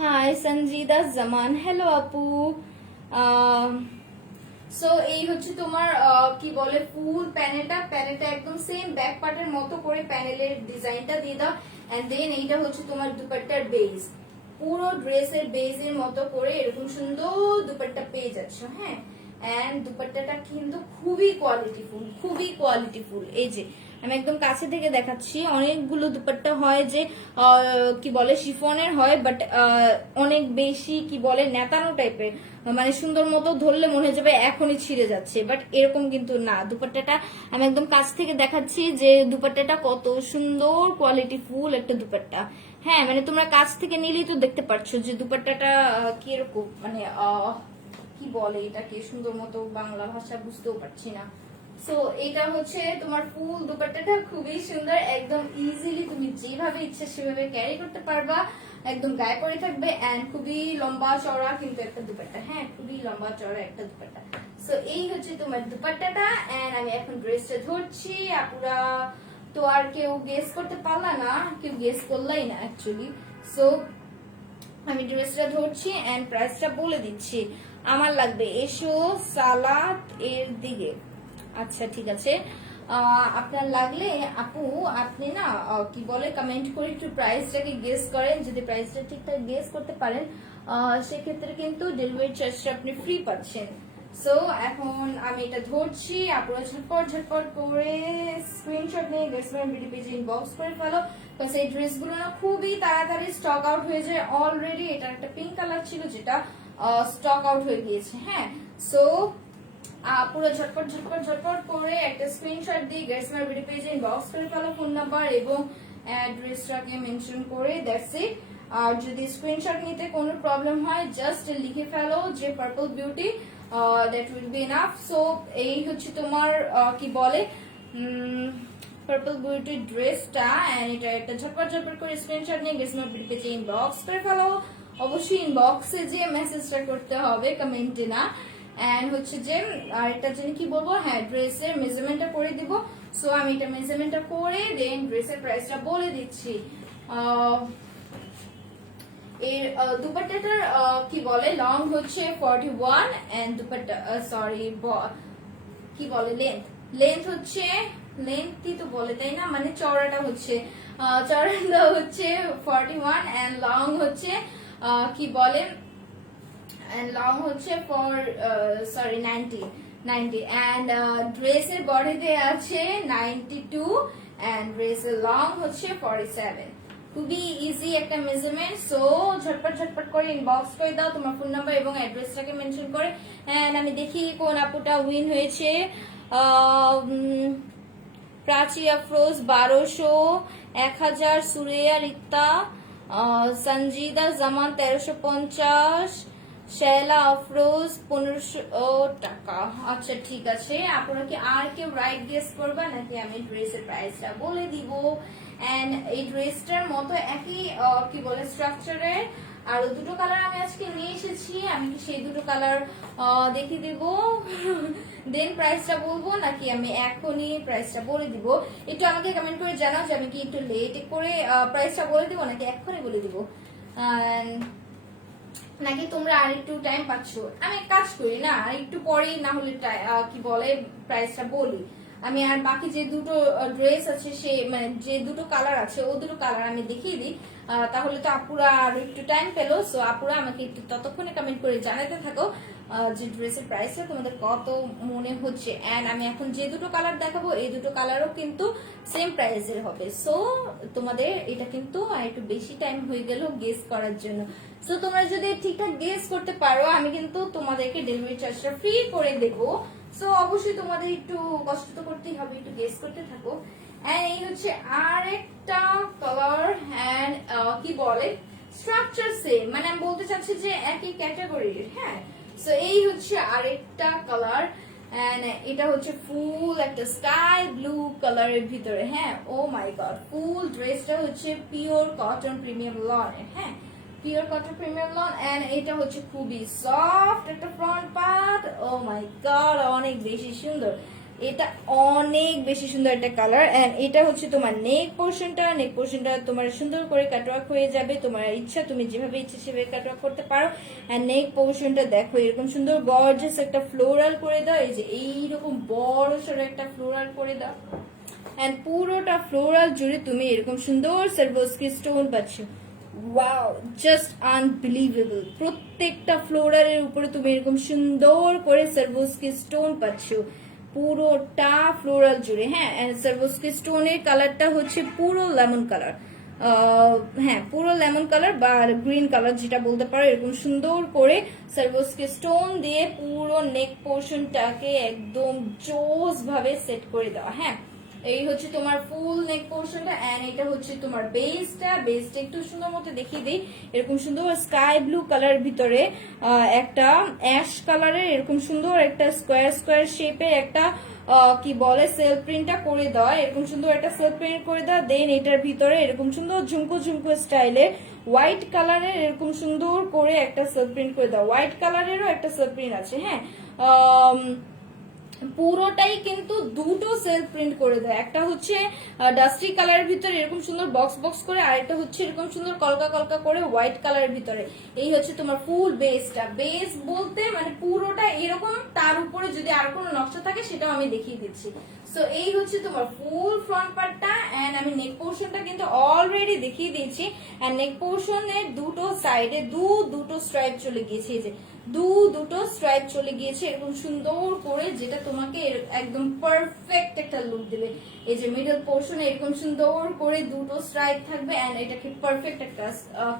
হাই সঞ্জিদা জামান, হ্যালো আপু। সো এই হচ্ছে তোমার কি বলে ফুল প্যানেলটা একদম সেম ব্যাক পার্টের মতো করে প্যানেলের ডিজাইনটা দিয়ে দাও। এন্ড দেন এইটা হচ্ছে তোমার দুপাট্টার বেস। পুরো ড্রেসের বেজের মতো করে এরকম সুন্দর দুপাট্টা পেয়ে যাচ্ছ। হ্যাঁ, এন্ড দুপাট্টাটা কিন্তু খুবই কোয়ালিটিফুল। এই যে আমি একদম কাছে থেকে দেখাচ্ছি। অনেকগুলো দুপাট্টা হয় যে কি বলে শিফনের হয়, বাট অনেক বেশি কি বলে নেতানো টাইপের, মানে সুন্দর মতো ধরলে মনে হয়ে যাবে এখনই ছিঁড়ে যাচ্ছে, বাট এরকম কিন্তু না। দুপাট্টাটা আমি একদম কাছ থেকে দেখাচ্ছি যে দুপাট্টাটা কত সুন্দর কোয়ালিটিফুল একটা দুপাট্টা। হ্যাঁ, মানে তোমরা কাছ থেকে নিলেই তো দেখতে পাচ্ছ যে দুপাট্টাটা কিরকম, মানে কি বলে এটাকে সুন্দর মতো বাংলা ভাষা বুঝতেও পারছি না। সো এটা হচ্ছে তোমার ফুল দুপাট্টাটা খুবই সুন্দর, একদম ইজিলি তুমি যেভাবে ইচ্ছে সেভাবে ক্যারি করতে পারবা, একদম গায়ে পরে থাকবে এন্ড খুবই লম্বা চওড়া কিন্তু একটা দুপাট্টা। হ্যাঁ, খুবই লম্বা চওড়া একটা দুপাট্টা। সো এই হচ্ছে তোমার দুপাট্টাটা এন্ড আমি এখন ড্রেসটা ধরছি। আপুরা তো আর কেউ গেস করতে পারলা না, কেউ গেস করলাই না অ্যাকচুয়ালি। সো আমি ড্রেসটা ধরছি এন্ড প্রাইসটা বলে দিচ্ছি। আমার লাগবে এসো সালাত এর দিকে। আচ্ছা ঠিক আছে, আপনার লাগলে আপু আপনি না কি বলে কমেন্ট করে একটু প্রাইসটাকে গেস করেন। যদি প্রাইসটা ঠিকঠাক গেস করতে পারেন সেক্ষেত্রে কিন্তু ডেলিভারি চার্জটা আপনি ফ্রি পাচ্ছেন। সো এখন আমি এটা ধরছি, আপনারা ঝটপট করে স্ক্রিনশট নিয়ে গেসমেন্ট বিডি পেজে ইনবক্স করে ফেলো, কারণ এই ড্রেসগুলো না খুবই তাড়াতাড়ি স্টক আউট হয়ে যায়। অলরেডি এটা একটা পিঙ্ক কালার ছিল যেটা স্টক আউট হয়ে গিয়েছে। হ্যাঁ, সো পুরো ঝটপট করে একটা স্ক্রিনশট দিয়ে গেসমেন্ট বিডি পেজে ইনবক্স করে ফেলো ফোন নাম্বার এবং অ্যাড্রেসটাকে মেনশন করে, দ্যাটস ইট। আর যদি স্ক্রিনশট নিতে কোনো প্রবলেম হয় জাস্ট লিখে ফেলো যে purple beauty, that will be enough. So এই হচ্ছে তোমার কি বলে পার্পল বিউটি ড্রেসটা এন্ড এটা একটা ঝটপট করে স্ক্রিনশট নিয়ে গেসমেন্ট বিডি পেজে ইনবক্স করে ফেলো। অবশ্যই ইনবক্সে যে মেসেজটা করতে হবে, কমেন্টে না। এন্ড হচ্ছে যে আরেকটা জিনিস কি বলবো, হ্যাঁ ড্রেসের মেজারমেন্টটা করে দিব। সো আমি এটা মেজারমেন্টটা করে দেন ড্রেসের প্রাইসটা বলে দিচ্ছি। এর দুপাট্টাটার কি বলে লং হচ্ছে 41 এন্ড দুপাট্টা সরি কি বলে লেন্থ হচ্ছে লেন্থই তো বলে তাই না, মানে চওড়াটা হচ্ছে 41 এন্ড লং হচ্ছে কি বলে and long হচ্ছে for sorry 90 and ড্রেসের বডিতে আছে 92 and ড্রেসের লং হচ্ছে 47। খুবই ইজি একটা মেজারমেন্ট। সো ঝটপট করে ইনবক্স করে দাও তোমার ফোন নাম্বার এবং অ্যাড্রেসটাকে মেনশন করে। এন্ড আমি দেখি কোন আপুটা উইন হয়েছে। প্রাচী আফরোজ 1200, 1000 সুরেয়া রিক্তা, সঞ্জিদা জামান 1350, শায়লা আফরোজ 1500 টাকা। আচ্ছা ঠিক আছে, আপনারা কি আর কেউ রাইট গেস করবা নাকি আমি ড্রেসের প্রাইসটা বলে দিব। এন্ড এই ড্রেসটার মতো একই কি বলে স্ট্রাকচারের আরো দুটো কালার আমি আজকে নিয়ে এসেছি। আমি কি সেই দুটো কালার দেখিয়ে দিব দেন প্রাইসটা বলবো নাকি আমি এখনই প্রাইসটা বলে দিব। একটু আমাকে কমেন্ট করে জানাও যে আমি কি একটু লেট করে প্রাইসটা বলে দিব নাকি এখনই বলে দিব, নাকি তোমরা আর একটু টাইম পাচ্ছ। আমি কাজ করি না, আর একটু পরেই না হলে কি বলে প্রাইসটা বলি। আমি আর বাকি যে দুটো ড্রেস আছে সে মানে যে দুটো কালার আছে ও দুটো কালার আমি দেখিয়ে দিই, তাহলে তো আপুরা আর একটু টাইম পেলো। সো আপুরা আমাকে একটু ততক্ষণে কমেন্ট করে জানাতে থাকো যে ড্রেসের প্রাইসটা তোমাদের কত মনে হচ্ছে। এন্ড আমি এখন যে দুটো কালার দেখাবো এই দুটো কালারও কিন্তু সেম প্রাইসের হবে। সো তোমাদের এটা কিন্তু আর একটু বেশি টাইম হয়ে গেল গেস করার জন্য। সো তোমরা যদি ঠিকঠাক গেস করতে পারো আমি কিন্তু তোমাদেরকে ডেলিভারি চার্জটা ফ্রি করে দেবো। সো অবশ্যই তোমাদের একটু কষ্ট তো করতেই হবে, একটু গেস করতে থাকো। এন্ড এই হচ্ছে আরেকটা কালার এন্ড কি বলে স্ট্রাকচার সেম, মানে আমি বলতে চাচ্ছি যে একই ক্যাটাগরির। হ্যাঁ, সো এই হচ্ছে আরেকটা কালার এন্ড এটা হচ্ছে ফুল একটা স্কাই ব্লু কালারের ভিতরে। হ্যাঁ, ও মাই গড, ফুল ড্রেসটা হচ্ছে পিওর কটন প্রিমিয়াম লনের। হ্যাঁ, pure cotton premium lawn and এটা হচ্ছে খুবই সফট একটা front part. Oh my god, অনেক বেশি সুন্দর, এটা অনেক বেশি সুন্দর একটা কালার। এন্ড এটা হচ্ছে তোমার নেক পোর্শনটা তোমার সুন্দর করে কাটওয়ার্ক হয়ে যাবে, তোমার ইচ্ছা তুমি যেভাবে ইচ্ছে সেভাবে কাটওয়ার্ক করতে পারো। এন্ড নেক পোর্শনটা দেখো এরকম সুন্দর গর্জিয়াস একটা ফ্লোরাল করে দাও, এই যে এইরকম বড় সড়ো একটা ফ্লোরাল করে দাও। এন্ড পুরোটা ফ্লোরাল জুড়ে তুমি এরকম সুন্দর সার্ভোস্কি স্টোন পাচ্ছ। Wow, just unbelievable. প্রত্যেকটা ফ্লোরালের উপরে তুমি এরকম সুন্দর করে সার্ভোস্কি স্টোন পাচ্ছ পুরোটা ফ্লোরাল জুড়ে। হ্যাঁ, সার্ভোস্কি স্টোনের কালারটা হচ্ছে পুরো লেমন কালার। হ্যাঁ, পুরো লেমন কালার বা গ্রিন কালার যেটা বলতে পারো। এরকম সুন্দর করে সার্ভোস্কি স্টোন দিয়ে পুরো নেক পোর্শনটাকে একদম জোস ভাবে সেট করে দেওয়া। হ্যাঁ, এই হচ্ছে তোমার ফুল নেক পোর্শনটা এন্ড এটা হচ্ছে তোমার বেসটা একটু সুন্দর মতো দেখিয়ে দিই। এরকম সুন্দর স্কাই ব্লু কালার ভিতরে একটা অ্যাশ কালারের এরকম সুন্দর একটা স্কোয়ার স্কোয়ার শেপের একটা কি বলে সেলফ প্রিন্টটা করে দেওয়া। এরকম সুন্দর একটা সেলফ প্রিন্ট করে দেওয়া। দেন এটার ভিতরে এরকম সুন্দর ঝুমকো ঝুমকো স্টাইলে হোয়াইট কালারের এরকম সুন্দর করে একটা সেলফ প্রিন্ট করে দেওয়া। হোয়াইট কালারেরও একটা সেলফ প্রিন্ট আছে। হ্যাঁ, পুরোটাই কিন্তু দুটো সেলফ প্রিন্ট করে দেয়। একটা হচ্ছে ডাস্টি কালারের ভিতরে এরকম সুন্দর বক্স বক্স করে, আর একটা হচ্ছে এরকম সুন্দর কলকা কলকা করে হোয়াইট কালারের ভিতরে। এই হচ্ছে তোমার ফুল বেসটা। বেস বলতে মানে পুরোটা এরকম, তার উপরে যদি আর কোনো নকশা থাকে সেটাও আমি দেখিয়ে দিচ্ছি। সো এই হচ্ছে তোমার ফুল ফ্রন্ট পার্টটা এন্ড আমি নেক পোর্শনটা কিন্তু অলরেডি দেখিয়ে দিয়েছি। এন্ড নেক পোর্শনের দুটো সাইডে দুটো স্ট্রাইপ চলে গিয়েছে। এই যে দুটো স্ট্রাইপ চলে গিয়েছে এরকম সুন্দর করে, যেটা তোমাকে একদম পারফেক্ট একটা লুক দেবে। এই যে মিডল পোর্শনে এরকম সুন্দর করে দুটো স্ট্রাইপ থাকবে এন্ড এটাকে পারফেক্ট একটা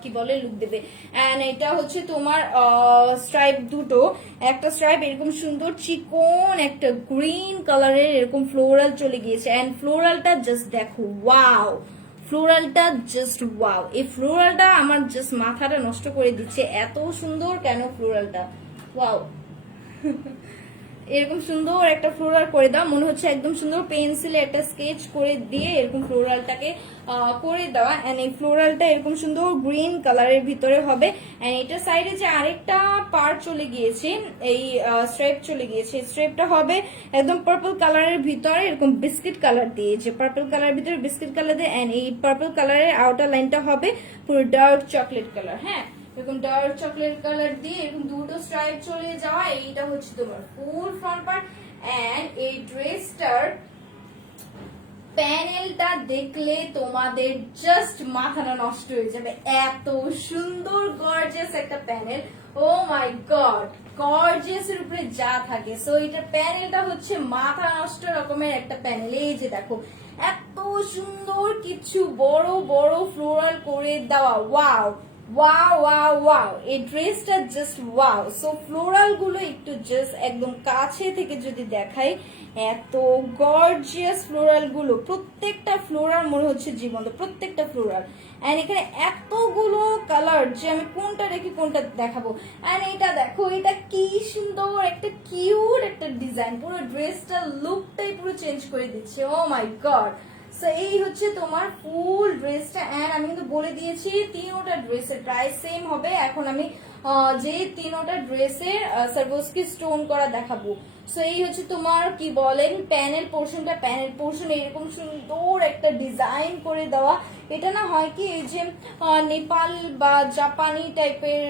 কি বলে লুক দেবে। এন্ড এটা হচ্ছে তোমার স্ট্রাইপ দুটো, একটা স্ট্রাইপ এরকম সুন্দর চিকন একটা গ্রিন কালারের এরকম ফ্লোরাল চলে গিয়েছে এন্ড ফ্লোরালটা জাস্ট দেখো, ওয়াও, ফ্লোরালটা জাস্ট ওয়াও। এই ফ্লোরালটা আমার জাস্ট মাথাটা নষ্ট করে দিচ্ছে, এত সুন্দর কেন ফ্লোরালটা, ওয়াও। এরকম সুন্দর একটা ফ্লোরাল করে দাও, মনে হচ্ছে একদম সুন্দর পেন্সিলে একটা স্কেচ করে দিয়ে এরকম ফ্লোরালটাকে করে দেওয়া। এন্ড এই ফ্লোরালটা এরকম সুন্দর গ্রিন কালারের ভিতরে হবে। এন্ড এটা সাইডে যে আরেকটা পার্ট চলে গিয়েছে, এই স্ট্রাইপ চলে গিয়েছে, স্ট্রাইপটা হবে একদম পার্পল কালারের ভিতরে এরকম বিস্কিট কালার দিয়ে, যে পার্পল কালারের ভিতরে বিস্কিট কালার দিয়ে। এন্ড এই পার্পল কালারের আউটার লাইনটা হবে পুরো ডার্ক চকলেট কালার। হ্যাঁ, এরকম ডার্ক চকলেট কালার দিয়ে এরকম দুটো স্ট্রাইপ চলে যাওয়া। এইটা হচ্ছে তোমার ফুল ফ্রন্ট পার্ট এন্ড এই ড্রেসটার প্যানেলটা দেখলে তোমাদের জাস্ট মাথাটা নষ্ট হয়ে যাবে, এত সুন্দর গর্জিয়াস একটা panel. O my god, gorgeous এর উপরে যা থাকে। সো এটার প্যানেলটা হচ্ছে মাথা নষ্ট রকমের একটা প্যানেল। এই যে দেখো এত সুন্দর কিছু বড় বড় ফ্লোরাল করে দেওয়া, ওয়াও ওয়াও ওয়াও ওয়াও, এই ড্রেসটা জাস্ট ওয়াও। সো ফ্লোরাল গুলো একটু জাস্ট একদম কাছে থেকে যদি দেখাই, এত গর্জিয়াস ফ্লোরাল গুলো, প্রত্যেকটা ফ্লোরাল মনে হচ্ছে জীবন্ত, প্রত্যেকটা ফ্লোরাল। এন্ড এখানে এতগুলো কালার যে আমি কোনটা রেখে কোনটা দেখাবো। এন্ড এটা দেখো, এটা কি সুন্দর একটা কিউট একটা ডিজাইন, পুরো ড্রেসটা লুকটাই পুরো চেঞ্জ করে দিচ্ছে। ও মাই গড। এই হচ্ছে তোমার ফুল ড্রেসটা এন্ড আমি কিন্তু বলে দিয়েছি তিনোটা ড্রেসের প্রাইস সেম হবে। এখন আমি যে তিনোটা ড্রেসের সার্ভোস্কি স্টোন করা দেখাবো। সো এই হচ্ছে তোমার কি বলেন প্যানেল পোর্শনটা, প্যানেল পোর্শনে এরকম সুন্দর একটা ডিজাইন করে দেওয়া। এটা না হয় কি এই যে নেপাল বা জাপানি টাইপের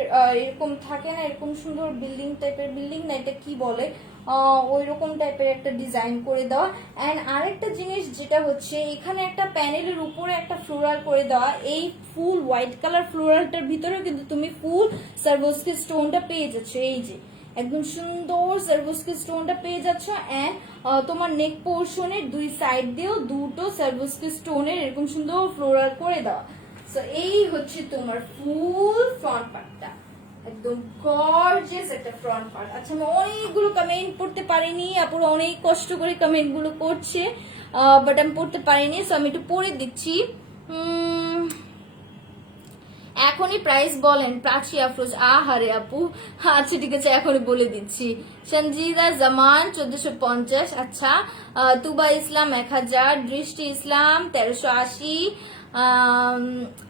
এরকম থাকে না, এরকম সুন্দর বিল্ডিং টাইপের, বিল্ডিং না এটা কি বলে, ওই রকম টাইপের একটা ডিজাইন করে দেওয়া। এন্ড আরেকটা জিনিস যেটা হচ্ছে এখানে একটা প্যানেলের উপরে একটা ফ্লোরাল করে দেওয়া। এই ফুল হোয়াইট কালার ফ্লোরালটার ভিতরেও কিন্তু তুমি ফুল সার্ভোস্কি স্টোনটা পেয়ে যাচ্ছ। এই যে একদম সুন্দর সার্ভোস্কি স্টোনটা পেয়ে যাচ্ছ এন্ড তোমার নেক পোর্শনের দুই সাইড দিয়েও দুটো সার্ভোস্কি স্টোনের এরকম সুন্দর ফ্লোরাল করে দেওয়া। সো এই হচ্ছে তোমার ফুল ফ্রন্ট পার্টটা, একদম গর্জিয়াস একটা ফ্রন্ট পার্ট। আচ্ছা, আমি অনেকগুলো কমেন্ট পড়তে পারিনি, আপুরা অনেক কষ্ট করে কমেন্ট গুলো করছে, বাট আমি পড়তে পারিনি। সো আমি একটু পড়ে দিচ্ছি। এখনই প্রাইস বলেন প্রাচী আফরোজ। আহারে আপু, আচ্ছা ঠিক আছে এখনই বলে দিচ্ছি। সঞ্জিদা জামান 1450, আচ্ছা। তুবা ইসলাম 1000, দৃষ্টি ইসলাম 1380,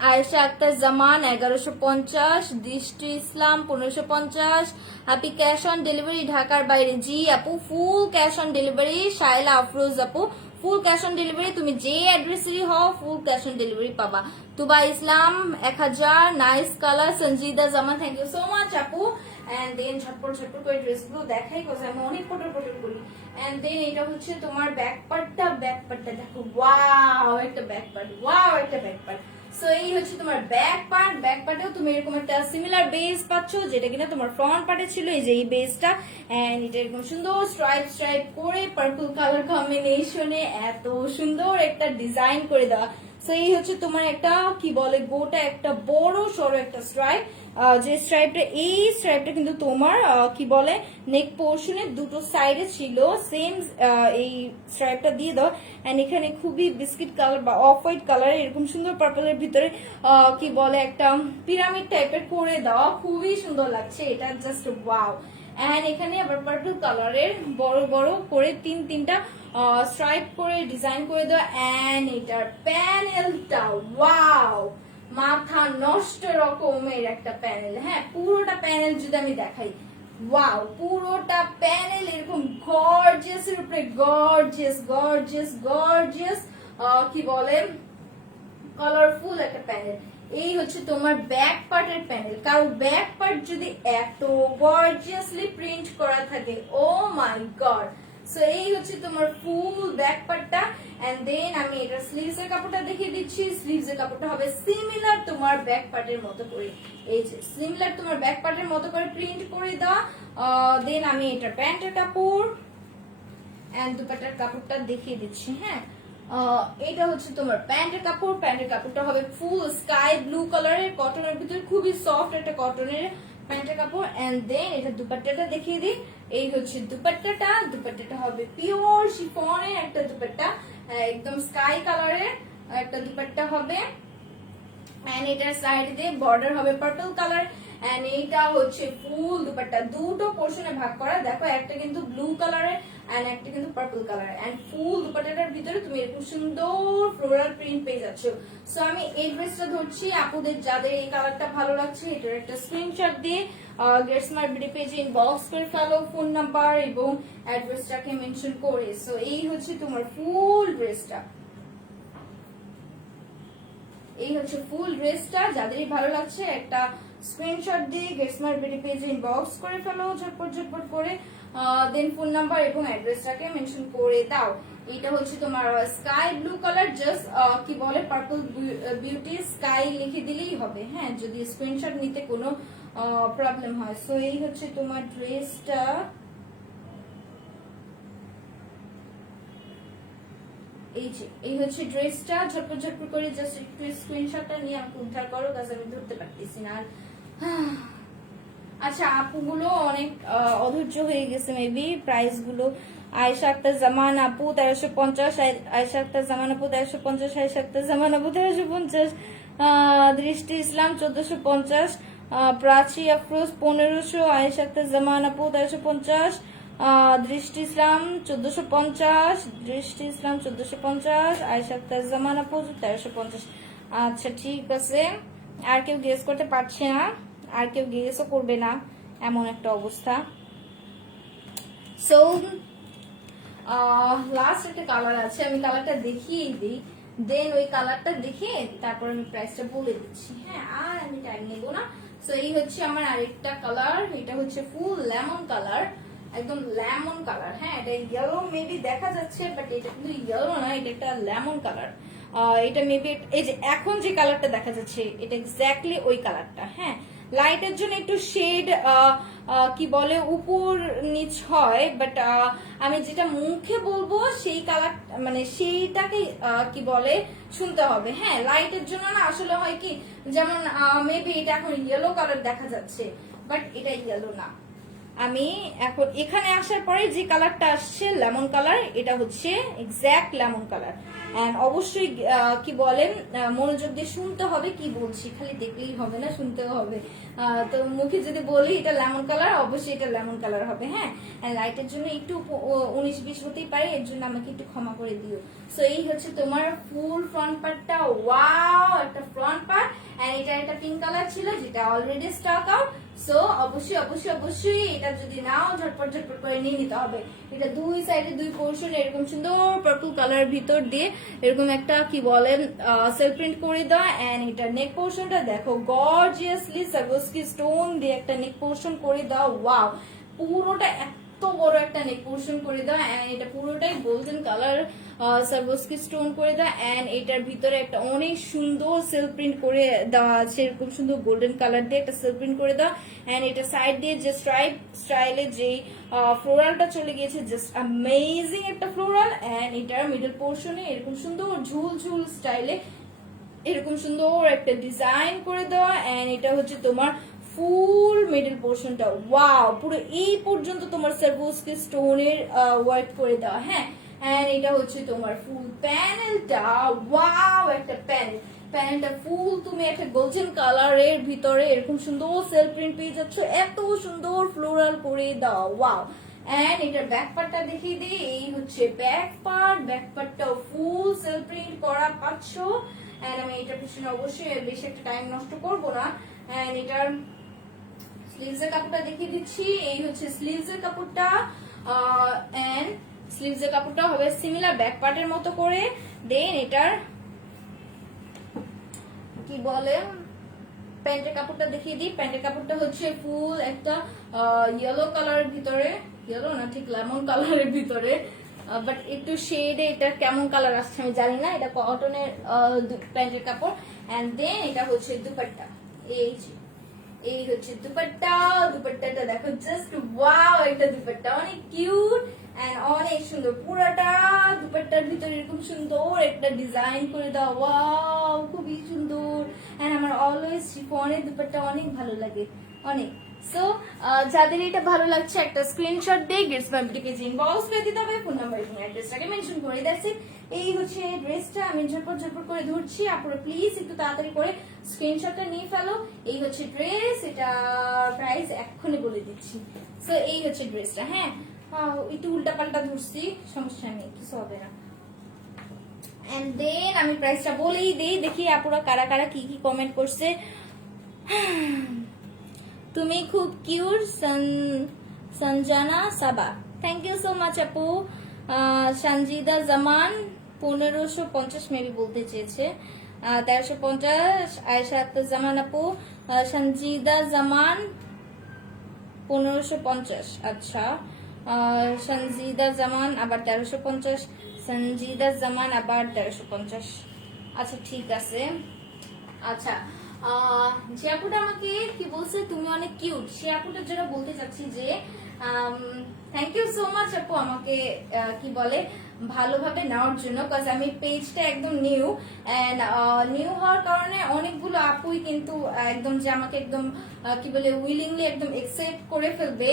আয়েশা আক্তার জামান 1150, দৃষ্টি ইসলাম 1550। আপনি ক্যাশ অন ডেলিভারি ঢাকার বাইরে? জি আপু, full cash on delivery. Shaila Afroz আপু, ফুল ক্যাশ অন ডেলিভারি, তুমি যে অ্যাড্রেসেরই হও ফুল ক্যাশ অন ডেলিভারি পাবা। Tuba Islam 1000, nice colour. Sanjida Zaman, thank you so much আপু। এন্ড দেন ঝটপট ঝটপট করে ড্রেসগুলো দেখাই, কোথায় আমি অনেক পটল পটল করি। এন্ড দেন এটা হচ্ছে তোমার ব্যাক পার্টটা, ব্যাক পার্টটা দেখো, ওয়াও একটা ব্যাক পার্ট, ওয়াও একটা ব্যাক পার্ট। সো এই হচ্ছে তোমার ব্যাক পার্টেও তুমি এরকম একটা সিমিলার বেস পাচ্ছ, যেটা কিনা তোমার ফ্রন্ট পার্টে ছিল, এই যে এই বেসটা। এন্ড এটা এরকম সুন্দর স্ট্রাইপ করে পার্পল কালার কম্বিনেশনে এত সুন্দর একটা ডিজাইন করে দেওয়া। সো এই হচ্ছে তোমার একটা কি বলে গোটা একটা বড় সড়ো একটা স্ট্রাইপ, যে স্ট্রাইপটা, এই স্ট্রাইপটা কিন্তু তোমার কি বলে নেক পোর্শনের দুটো সাইডে ছিল সেম, এই স্ট্রাইপটা দিয়ে দাও। এন্ড এখানে খুবই বিস্কিট কালার বা অফ হোয়াইট কালার এরকম সুন্দর পার্পলের ভিতরে কি বলে একটা পিরামিড টাইপের করে দেওয়া, খুবই সুন্দর লাগছে এটা, জাস্ট ওয়াও। এন্ড এখানে আবার পার্পল কালারের বড় বড় করে তিনটা স্ট্রাইপ করে ডিজাইন করে দেওয়া। এন্ড এটার প্যানেলটা ওয়াও, মাথা নষ্ট রকমের একটা প্যানেল। হ্যাঁ, পুরোটা প্যানেল যদি আমি দেখাই, ওয়াও, পুরোটা প্যানেল এরকম গর্জিয়াস এর উপরে গর্জিয়াস কি বলে কালারফুল একটা প্যানেল। এই হচ্ছে তোমার ব্যাক পার্টের প্যানেল। কারণ ব্যাক পার্ট যদি এত গর্জিয়াসলি প্রিন্ট করা থাকে, ও মাই গড। সো এই হচ্ছে তোমার ফুল ব্যাক পার্টটা। এন্ড দেন আমি এটা স্লিভস এর কাপড়টা দেখিয়ে দিচ্ছি। স্লিভস এর কাপড়টা হবে সিমিলার তোমার ব্যাক পার্টের মতো করে, এই যে সিমিলার তোমার ব্যাক পার্টের মতো করে প্রিন্ট করে দেওয়া। দেন আমি এটা প্যান্টের কাপড় এন্ড দুপাট্টার কাপড়টা দেখিয়ে দিচ্ছি। হ্যাঁ, এটা হচ্ছে তোমার প্যান্টের কাপড়। প্যান্টের কাপড়টা হবে ফুল স্কাই ব্লু কালারের, কটনের ভিতরে খুবই সফট একটা কটনের প্যান্টের কাপড়। এন্ড দেন এটা দুপাট্টাটা দেখিয়ে দিই। এই হচ্ছে দুপাট্টাটা হবে পিওর শিফনের একটা দুপাট্টা, একদম স্কাই কালারের একটা দুপাট্টা হবে। এন্ড এটার সাইডে দিয়ে বর্ডার হবে পার্পল কালার। এন্ড এইটা হচ্ছে ফুল দুপাট্টা, দুটো পোর্শনে ভাগ করা, দেখো একটা কিন্তু ব্লু কালারের এন্ড একটা কিন্তু পার্পল কালার। এন্ড ফুল দুপাট্টাটার ভিতরে তুমি এরকম সুন্দর ফ্লোরাল প্রিন্ট পেয়ে যাচ্ছ। সো আমি এই ড্রেসটা ধরছি, আপুদের যাদের এই কালারটা ভালো লাগছে এটার একটা স্ক্রিনশট দিয়ে গেট স্মার্ট বিডি পেজে ইনবক্স করে ফেলো ফোন নাম্বার এবং অ্যাড্রেসটাকে মেনশন করে। সো এই হচ্ছে তোমার ফুল ড্রেসটা, এই হচ্ছে ফুল ড্রেসটা। যাদেরই ভালো লাগছে একটা স্ক্রিনশট দিয়ে গেট স্মার্ট বিডি পেজে ইনবক্স করে ফেলো ঝটপট করে, দেন ফোন নাম্বার এবং অ্যাড্রেসটাকে মেনশন করে দাও। এটা হচ্ছে তোমার স্কাই ব্লু কালার, জাস্ট কি বলে পার্পল বিউটি স্কাই লিখে দিলেই হবে। হ্যাঁ, যদি স্ক্রিনশট নিতে কোনো প্রবলেম হয়। সো এই হচ্ছে তোমার ড্রেসটা। এই হচ্ছে ড্রেসটা, ঝটপট করে জাস্ট একটু স্ক্রিনশটটা নিয়ে আমাকে উদ্ধার করো, কাজ আমি ধরতে পারতেছি না আর। আচ্ছা, আপুগুলো অনেক অধৈর্য হয়ে গেছে মেবি। প্রাইস গুলো আয়েশা আক্তার জামান আপু 1350, আয়েশা আক্তার জামান আপু 1350, আয়েশা আক্তার জামান আপু 1350, দৃষ্টি ইসলাম 1450, প্রাচী আফরোজ 1500, আয়েশা আক্তার জামান আপু 1350, দৃষ্টি ইসলাম 1450, দৃষ্টি ইসলাম 1450, আয়েশা আক্তার জামান আপু 1350। আচ্ছা ঠিক আছে, আর কেউ গেস করতে পারছে না, আর কেউ গেসও করবে না, এমন একটা অবস্থা। সো লাস্ট একটা কালার আছে, আমি কালারটা দেখিয়ে দিই, দেন ওই কালারটা দেখে তারপর আমি প্রাইসটা বলে দিচ্ছি। হ্যাঁ, আর আমি টাইম নেবো না। সো এই হচ্ছে আমার আরেকটা কালার, এটা হচ্ছে ফুল লেমন কালার, একদম লেমন কালার। হ্যাঁ, এটা ইয়েলো মেবি দেখা যাচ্ছে, বাট এটা কিন্তু ইয়েলো না, এটা একটা লেমন কালার। এটা মেবি এই যে এখন যে কালারটা দেখা যাচ্ছে এটা এক্স্যাক্টলি ওই কালারটা। হ্যাঁ, লাইটের জন্য একটু শেড কি বলে উপর নিচ হয়, বাট আমি যেটা মুখে বলবো সেই কালার মানে সেইটাকে কি বলে শুনতে হবে। হ্যাঁ, লাইটের জন্য না আসলে হয় কি, যেমন মেবি এটা এখন ইয়েলো কালার দেখা যাচ্ছে, বাট এটা ইয়েলো না। আমি এখন এখানে আসার পরে যে কালারটা আসছে লেমন কালার, এটা হচ্ছে এক্স্যাক্ট লেমন কালার। এন্ড অবশ্যই কি বলেন মনোযোগ দিয়ে শুনতে হবে কি বলছি, খালি দেখলেই হবে না, শুনতেও হবে। তো মুখে যদি বলি এটা লেমন কালার, অবশ্যই এটা লেমন কালার হবে। হ্যাঁ, লাইটের জন্য একটু 19-20 হতেই পারে, এর জন্য আমাকে একটু ক্ষমা করে দিও। সো এই হচ্ছে তোমার ফুল ফ্রন্ট পার্টটা, ওয়াও একটা ফ্রন্ট পার্ট। এন্ড এটা একটা পিঙ্ক কালার ছিল যেটা অলরেডি স্টক আউট। সো অবশ্যই এটা যদি নাও ঝটপট করে নিয়ে নিতে হবে। এটা দুই সাইডে দুই পোর্শন এরকম সুন্দর পার্পল কালার ভিতর দিয়ে এরকম একটা কি বলেন সেলফ প্রিন্ট করে দেওয়া। এন্ড এটা নেক পোর্শনটা দেখো গর্জিয়াসলি সাগোস্কি স্টোন দিয়ে একটা নেক পোর্শন করে দেওয়া, ওয়াও, পুরোটা এত বড় একটা নেক পোর্শন করে দেওয়া। এন্ড এটা পুরোটাই গোল্ডেন কালার সার্ভোস্কি স্টোন করে দেওয়া, এন্ড এটার ভিতরে একটা অনেক সুন্দর সেলফ প্রিন্ট করে দেওয়া আছে, এরকম সুন্দর গোল্ডেন কালার দিয়ে একটা সেলফ প্রিন্ট করে দেওয়া, এন্ড এটা সাইড দিয়ে যে স্ট্রাইপ স্টাইলে যে ফ্লোরালটা চলে গিয়েছে, জাস্ট অ্যামেজিং একটা ফ্লোরাল। এন্ড এটার মিডল পোর্শনে এরকম সুন্দর ঝুল ঝুল স্টাইলে এরকম সুন্দর একটা ডিজাইন করে দেওয়া, এন্ড এটা হচ্ছে তোমার ফুল মিডল পোর্শনটা। ওয়াও, পুরো এই পর্যন্ত তোমার সার্ভোস্কি স্টোনের ওয়ার্ক করে দেওয়া। হ্যাঁ, এন্ড এটা হচ্ছে তোমার ফুল প্যানেলটা। ওয়াও, একটা প্যানেলটা ফুল তুমি একটা গোল্ডেন কালারের ভিতরে এরকম সুন্দর সেলফ প্রিন্ট পেয়ে যাচ্ছ, এত সুন্দর ফ্লোরাল করে দাও। ওয়াও। এন্ড এটার ব্যাক পার্টটা দেখিয়ে দিই, এই হচ্ছে ব্যাক পার্টটাও ফুল সেলফ প্রিন্ট করা পাচ্ছ। এন্ড আমি এটার পিছনে অবশ্যই বেশি একটা টাইম নষ্ট করব না। এন্ড এটার স্লিভস এর কাপড়টা দেখিয়ে দিচ্ছি, এই হচ্ছে স্লিভস এর কাপড়টা। এন্ড স্লিভস এর কাপড়টা হবে সিমিলার ব্যাক পার্টের মতো করে। দেন এটার কি বলে প্যান্টের কাপড়টা দেখিয়ে দিই। প্যান্টের কাপড়টা হচ্ছে ফুল একটা ইয়েলো কালারের ভিতরে, ইয়েলো না ঠিক লেমন কালারের ভিতরে, বাট একটু শেডে এটা কেমন কালার আসছে আমি জানি না। এটা কটনের প্যান্টের কাপড়। এন্ড দেন এটা হচ্ছে দুপাট্টা, এই হচ্ছে দুপাট্টাটা দেখো, জাস্ট ওয়াও, এটা দুপাট্টা অনেক কিউট এন্ড অনেক সুন্দর। পুরাটা দুপাট্টার ভিতরে এরকম সুন্দর একটা ডিজাইন করে দাও। ওয়াও, খুবই সুন্দর। এন্ড আমার অলওয়েজ শিফনের দুপাট্টা অনেক ভালো লাগে, অনেক। সো যাদের এটা ভালো লাগছে একটা স্ক্রিনশট দিয়ে গেটস মাই বুটিকে ইনবক্স করে দিতে হবে, ফোন নাম্বার এবং অ্যাড্রেসটাকে মেনশন করে দিয়েছি। এই হচ্ছে ড্রেসটা, আমি ঝটপট করে ধরছি, আপনারা প্লিজ একটু তাড়াতাড়ি করে স্ক্রিনশটটা নিয়ে ফেলো। এই হচ্ছে ড্রেস, এটা প্রাইস এক্ষুনি বলে দিচ্ছি। সো এই হচ্ছে ড্রেসটা। হ্যাঁ, একটু উল্টা পাল্টা ধরছি, সমস্যা নেই, কিছু হবে না। এন্ড দেন আমি প্রাইসটা বলেই দিই, দেখি আপুরা কারা কারা কি কি কমেন্ট করছে। তুমি খুব cute Sanjana Saba, thank you so much আপু। সঞ্জিদা জামান 1550 মেবি বলতে চেয়েছে, 1350। আয়েশা আক্তার জামান আপু, সঞ্জিদা জামান 1550। আচ্ছা, সঞ্জিদা জামান আবার 1350, সঞ্জিদা জামান আবার 1350। আচ্ছা ঠিক আছে। আচ্ছা, যে আপুটা আমাকে কি বলছে তুমি অনেক কিউট, সে আপুটা যেটা বলতে চাচ্ছি যে থ্যাংক ইউ সো মাচ আপু আমাকে কি বলে ভালোভাবে নেওয়ার জন্য, কজ আমি পেজটা একদম নিউ, এন্ড নিউ হওয়ার কারণে অনেকগুলো আপুই কিন্তু একদম যে আমাকে একদম কি বলে উইলিংলি একদম একসেপ্ট করে ফেলবে,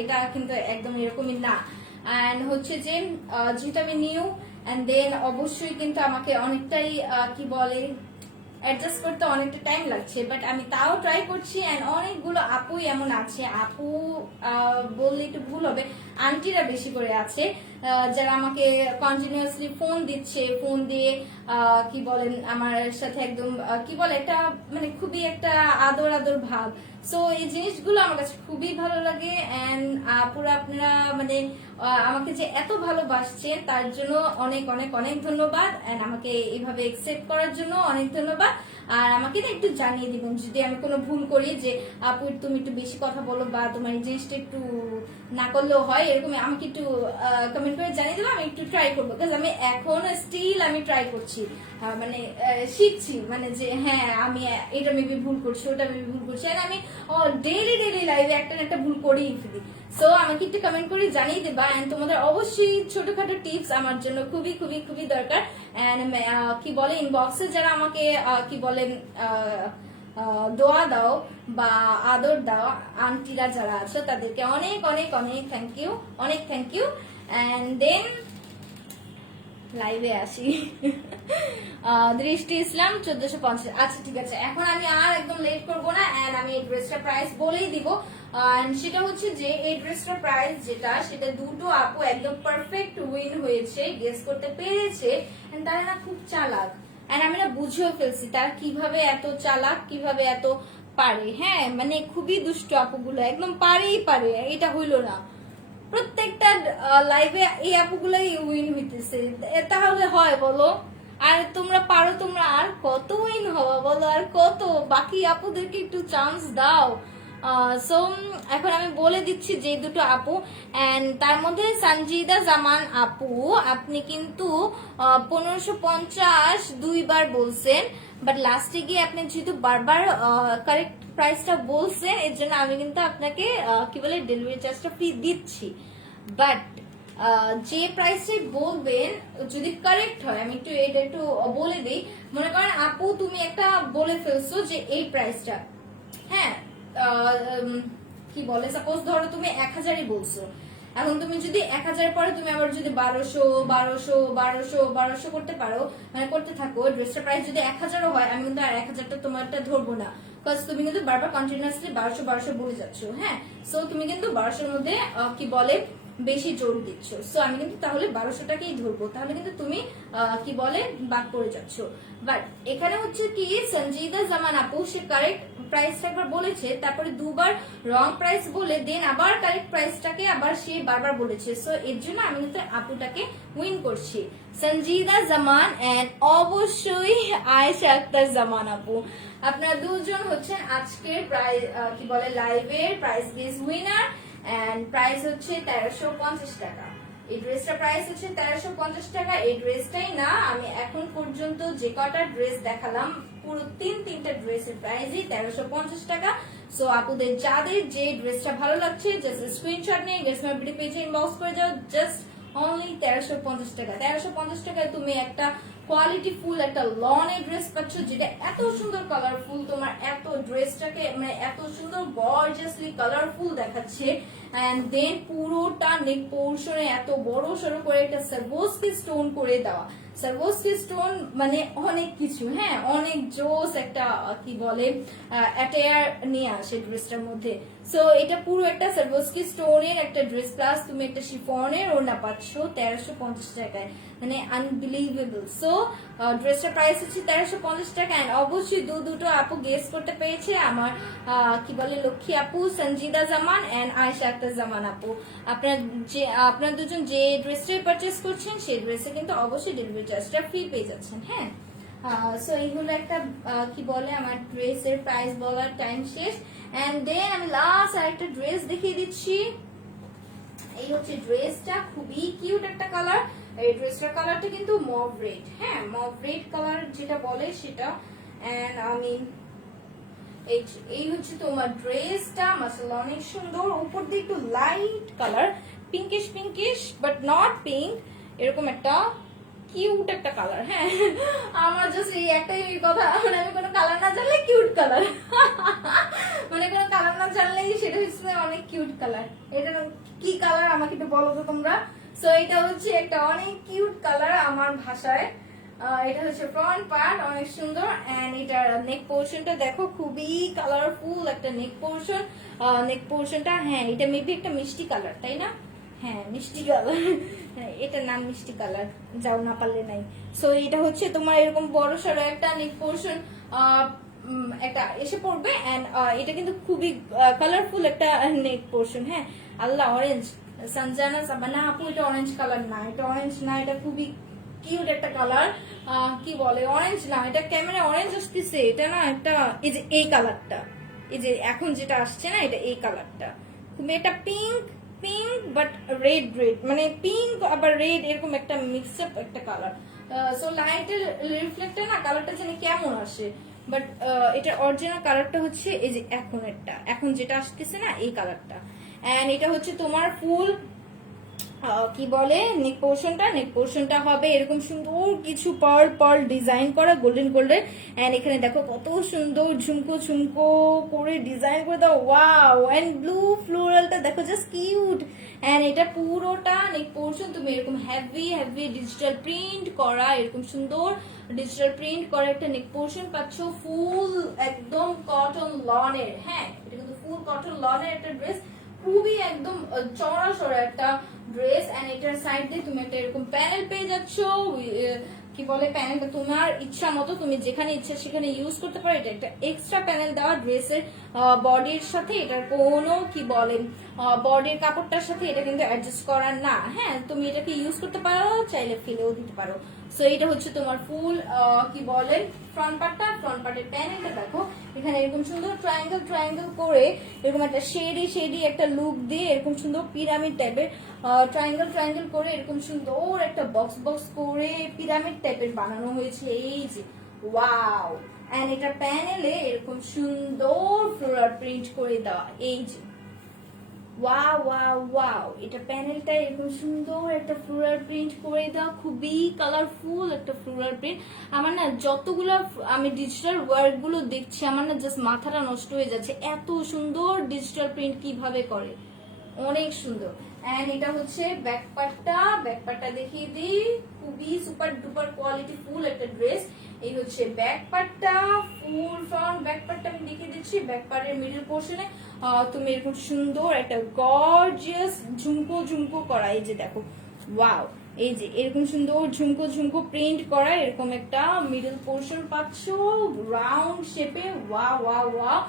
এটা কিন্তু একদম এরকমই না। এন্ড হচ্ছে যে যেহেতু আমি নিউ, এন্ড দেন অবশ্যই কিন্তু আমাকে অনেকটাই কি বলে অ্যাডজাস্ট করতে অনেকটা টাইম লাগছে, বাট আমি তাও ট্রাই করছি। এন্ড অনেকগুলো আপুই এমন আছে, আপু বললে একটু ভুল হবে, আন্টিরা বেশি করে আছে, যারা আমাকে কন্টিনিউয়াসলি ফোন দিচ্ছে, ফোন দিয়ে কি বলেন আমার সাথে একদম কি বলে একটা মানে খুবই একটা আদর আদর ভাব। সো এই জিনিসগুলো আমার কাছে খুবই ভালো লাগে। এন্ড পুরো আপনারা মানে আমাকে যে এত ভালোবাসছেন তার জন্য অনেক অনেক অনেক ধন্যবাদ, এন্ড আমাকে এইভাবে একসেপ্ট করার জন্য অনেক ধন্যবাদ। আর আমাকে না একটু জানিয়ে দিবেন যদি আমি কোনো ভুল করি, যে আপু তুমি একটু বেশি কথা বলো বা তোমার এই জিনিসটা একটু না করলেও হয়, এরকম আমাকে একটু কমেন্ট করে জানিয়ে দেবো, আমি একটু ট্রাই করবো। বিকজ আমি এখনো স্টিল আমি ট্রাই করছি, মানে শিখছি, মানে যে হ্যাঁ আমি এটা মেবি ভুল করছি, ওটা মেবি ভুল করছি, আর আমি ডেইলি লাইভে একটা না একটা ভুল করেই ফেলি। সো আমাকে একটু কমেন্ট করে জানিয়ে দেবা। এন্ড তোমাদের অবশ্যই ছোটখাটো টিপস আমার জন্য খুবই খুবই খুবই দরকার। এন্ড কি বলে ইনবক্সে যারা আমাকে কি বলেন দোয়া দাও বা আদর দাও, আন্টিরা যারা আছো তাদেরকে অনেক অনেক অনেক থ্যাংক ইউ, অনেক থ্যাংক ইউ। এন্ড দেন লাইভে আসি। দৃষ্টি ইসলাম 1450। আচ্ছা ঠিক আছে, এখন আমি আর একদম লেট করবো না, এন্ড আমি এই ড্রেসটার প্রাইস বলেই দিব। সেটা হচ্ছে যে এই ড্রেসটার প্রাইস যেটা, সেটা দুটো আপু একদম পারফেক্ট উইন হয়েছে, গেস করতে পেরেছে। তারা না খুব চালাক, এন্ড আমি না বুঝেও ফেলছি তারা কিভাবে এত চালাক, কিভাবে এত পারে। হ্যাঁ, মানে খুবই দুষ্ট আপুগুলো, একদম পারেই পারে, এটা হইলো না। প্রত্যেকটা লাইভে এই আপুগুলাই উইন হইতেছে, তাহলে হয় বলো? আর তোমরা পারো, তোমরা আর কত উইন হওয়া বলো, আর কত? বাকি আপুদেরকে একটু চান্স দাও। সো এখন আমি বলে দিচ্ছি যে দুটো আপু, এন্ড তার মধ্যে সঞ্জিদা জামান আপু, আপনি কিন্তু 1550 দুইবার বলছেন, বাট লাস্টে গিয়ে আপনি যেহেতু বারবার কারেক্ট প্রাইসটা বলছেন, এর জন্য আমি কিন্তু আপনাকে কি বলে ডেলিভারি চার্জটা ফ্রি দিচ্ছি। বাট যে প্রাইসে বলবেন যদি কারেক্ট হয়, আমি এটা একটু বলে দিই। মনে করেন আপু তুমি একটা বলে ফেলছো যে এই প্রাইসটা, হ্যাঁ কি বলে সাপোজ ধরো তুমি 1000-ই বলছো, এখন তুমি যদি 1000 পরে তুমি আবার যদি 1200 করতে পারো, মানে করতে থাকো, ড্রেসটার প্রাইস যদি 1000ও হয়, আমি কিন্তু আর 1000টা তোমারটা ধরবো না, বিকজ তুমি কিন্তু বারবার কন্টিনিউয়াসলি 1200 বলে যাচ্ছ। হ্যাঁ, সো তুমি কিন্তু 1200-র মধ্যে কি বলে বেশি জোর দিচ্ছ, সো আমি কিন্তু তাহলে 1200টাকেই ধরবো, তাহলে কিন্তু তুমি কি বলে বাদ পড়ে যাচ্ছ। বাট এখানে হচ্ছে কি সঞ্জিদা জামান আপু সে কারেক্ট প্রাইসটা একবার বলেছে, তারপরে দুবার রং প্রাইস বলে দেন আবার কারেক্ট প্রাইসটাকে আবার সে বারবার বলেছে, সো এর জন্য আমি কিন্তু আপুটাকে উইন করছি, সঞ্জিদা জামান এন্ড অবশ্যই আয়েশা আক্তার জামান আপু। আপনারা দুজন হচ্ছেন আজকের প্রাইস কি বলে লাইভের price guess winner, and price হচ্ছে 1350 টাকা। এই ড্রেসটার প্রাইস হচ্ছে 1350 টাকা। এই ড্রেসটাই না, আমি এখন পর্যন্ত যে কটা ড্রেস দেখালাম পুরো তিনটা ড্রেসের প্রাইসই 1350 টাকা। সো আপুদের যাদের যে ড্রেসটা ভালো লাগছে জাস্ট স্ক্রিনশট নিয়ে গেস মাই বিডি পেজে ইনবক্স করে যাও, জাস্ট অনলি 1350 টাকা। 1350 টাকায় তুমি একটা কোয়ালিটি ফুল একটা লনের ড্রেস পাচ্ছ, যেটা এত সুন্দর কালারফুল, তোমার এত ড্রেসটাকে মানে এত সুন্দর গর্জিয়াসলি কালারফুল দেখাচ্ছে, এন্ড দেন পুরোটা নেক পোর্শনে এত বড় সড়ো করে একটা সার্ভোসকি স্টোন করে দেওয়া। সার্ভোসকি স্টোন মানে অনেক কিছু, হ্যাঁ অনেক জোস একটা কি বলে অ্যাটায়ার নিয়ে আসে ড্রেসটার মধ্যে। সো এটা পুরো একটা সার্ভোসকি স্টোনের একটা ড্রেস, প্লাস তুমি একটা শিফনের ওড়না পাচ্ছ 1350 টাকায়, মানে আনবিলিভেবল। সো ড্রেসটার প্রাইস হচ্ছে 1350 টাকা, এন্ড অবশ্যই দুটো আপু গেস করতে পেরেছে আমার কি বলে লক্ষ্মী আপু সঞ্জিদা জামান এন্ড আয়েশা আক্তার জামান আপু। আপনারা দুজন যে ড্রেসটাই পারচেস করছেন সেই ড্রেসে কিন্তু অবশ্যই ডেলিভারি চার্জটা ফ্রি পেয়ে যাচ্ছেন। হ্যাঁ, সো এইগুলো একটা কি বলে আমার ড্রেসের প্রাইস বলার টাইম শেষ, এন্ড দেন আমি লাস্ট আরেকটা ড্রেস দেখিয়ে দিচ্ছি। এই হচ্ছে ড্রেসটা, খুবই কিউট একটা কালার। এই ড্রেসটার কালারটা কিন্তু মভ রেড, হ্যাঁ মভ রেড কালার যেটা বলে সেটা, এন্ড আমি এই হচ্ছে তোমার ড্রেসটা, মাশাআল্লাহ অনেক সুন্দর। উপর দিয়ে একটু light colour, pinkish but not pink, এরকম একটা কিউট একটা কালার। হ্যাঁ, আমার জাস্ট এই একটাই কথা, মানে আমি কোনো কালার না জানলে কিউট কালার, মানে কোনো কালার না জানলেই সেটা হচ্ছে অনেক কিউট কালার। এটা কি কালার আমাকে একটু বলো তো তোমরা। সো এটা হচ্ছে একটা অনেক কিউট কালার আমার ভাষায়। এটা হচ্ছে ফ্রন্ট পার্ট, অনেক সুন্দর, এন্ড এটার নেক পোর্শনটা দেখো খুবই কালারফুল একটা নেক পোর্শন। নেক পোর্শনটা হ্যাঁ এটা মেবি একটা মিষ্টি কালার, তাই না? হ্যাঁ মিষ্টি কালার, এটার নাম মিষ্টি কালার, যাও না পারলে নাই। সো এটা হচ্ছে তোমার এরকম বড় সড়ো একটা নেক পোর্শন একটা এসে পড়বে, এন্ড এটা কিন্তু খুবই কালারফুল একটা নেক পোর্শন। হ্যাঁ, আল্লাহ অরেঞ্জ সঞ্জানা সাবানা আপু, এটা অরেঞ্জ কালার না, এটা অরেঞ্জ না, এটা খুবই কিউট একটা কালার। কি বলে অরেঞ্জ না, এটা ক্যামেরা অরেঞ্জ আসতেছে, এটা না একটা এই যে এই কালারটা, এই যে এখন যেটা আসছে না এটা এই কালারটা, খুবই এটা পিঙ্ক বাট রেড মানে পিঙ্ক আবার রেড এরকম একটা মিক্স আপ একটা কালার। সো লাইটের রিফ্লেক্টে না কালারটা জানি কেমন আসে, বাট এটা অরিজিনাল কালারটা হচ্ছে এই যে এখন যেটা আসতেছে না এই কালারটা। এন্ড এটা হচ্ছে তোমার ফুল কি বলে নেক পোর্শনটা হবে এরকম সুন্দর কিছু পার্ল ডিজাইন করা গোল্ডেন, এন্ড এখানে দেখো কত সুন্দর ঝুমকো করে ডিজাইন করে দাও, ওয়াও। এন্ড ব্লু ফ্লোরালটা দেখো জাস্ট কিউট, এন্ড এটা পুরোটা নেক পোর্শন তুমি এরকম হেভি ডিজিটাল প্রিন্ট করা, এরকম সুন্দর ডিজিটাল প্রিন্ট করা একটা নেক পোর্শন পাচ্ছ, ফুল একদম কটন লনের। হ্যাঁ, এটা কিন্তু ফুল কটন লনের একটা ড্রেস, খুবই একদম চড়া সড়া একটা ড্রেস, এন্ড এটার সাইড দিয়ে তুমি একটা এরকম প্যানেল পেয়ে যাচ্ছ। কি বলে প্যানেলটা তোমার ইচ্ছা মতো তুমি যেখানে ইচ্ছা সেখানে ইউজ করতে পারো। এটা একটা এক্সট্রা প্যানেল দেওয়া ড্রেসের বডির সাথে, এটার কোনো কি বলে বডির কাপড়টার সাথে এটা কিন্তু অ্যাডজাস্ট করার না। হ্যাঁ, তুমি এটাকে ইউজ করতে পারো, চাইলে ফেলেও দিতে পারো। সো এটা হচ্ছে তোমার ফুল কি বলেন ফ্রন্ট পার্টটা। ফ্রন্ট পার্টের প্যানেলটা দেখো, এখানে এরকম সুন্দর ট্রায়াঙ্গেল ট্রায়াঙ্গেল করে এরকম একটা শেডি একটা লুক দিয়ে এরকম সুন্দর পিরামিড টাইপের ট্রায়াঙ্গেল ট্রায়াঙ্গেল করে এরকম সুন্দর একটা বক্স বক্স করে পিরামিড টাইপের বানানো হয়েছে। এই যে ওয়াও, এন্ড এটা প্যানেলে এরকম সুন্দর ফ্লোরাল প্রিন্ট করে দেওয়া। এই যে ওয়াও ওয়াও ওয়াও, এটা প্যানেলটা এরকম সুন্দর একটা ফ্লোরাল প্রিন্ট করে দেওয়া, খুবই কালারফুল একটা ফ্লোরাল প্রিন্ট। আমার না যতগুলো আমি ডিজিটাল ওয়ার্ক গুলো দেখছি আমার না জাস্ট মাথাটা নষ্ট হয়ে যাচ্ছে, এত সুন্দর ডিজিটাল প্রিন্ট কিভাবে করে, অনেক সুন্দর। এন্ড এটা হচ্ছে ব্যাক পার্টটা দেখিয়ে দিই, খুবই সুপার ডুপার কোয়ালিটি ফুল একটা ড্রেস। এই হচ্ছে ব্যাক পার্টটা, ফুল ফ্রন্ট ব্যাক পার্টটা আমি দেখিয়ে দিচ্ছি। ব্যাক পার্টের মিডল পোর্শনে তুমি এরকম সুন্দর একটা গর্জিয়াস ঝুমকো ঝুমকো করা, এই যে দেখো ওয়াও, এই যে এরকম সুন্দর ঝুমকো ঝুমকো প্রিন্ট করা এরকম একটা মিডল পোর্শন পাচ্ছ রাউন্ড শেপে। Wow wow wow.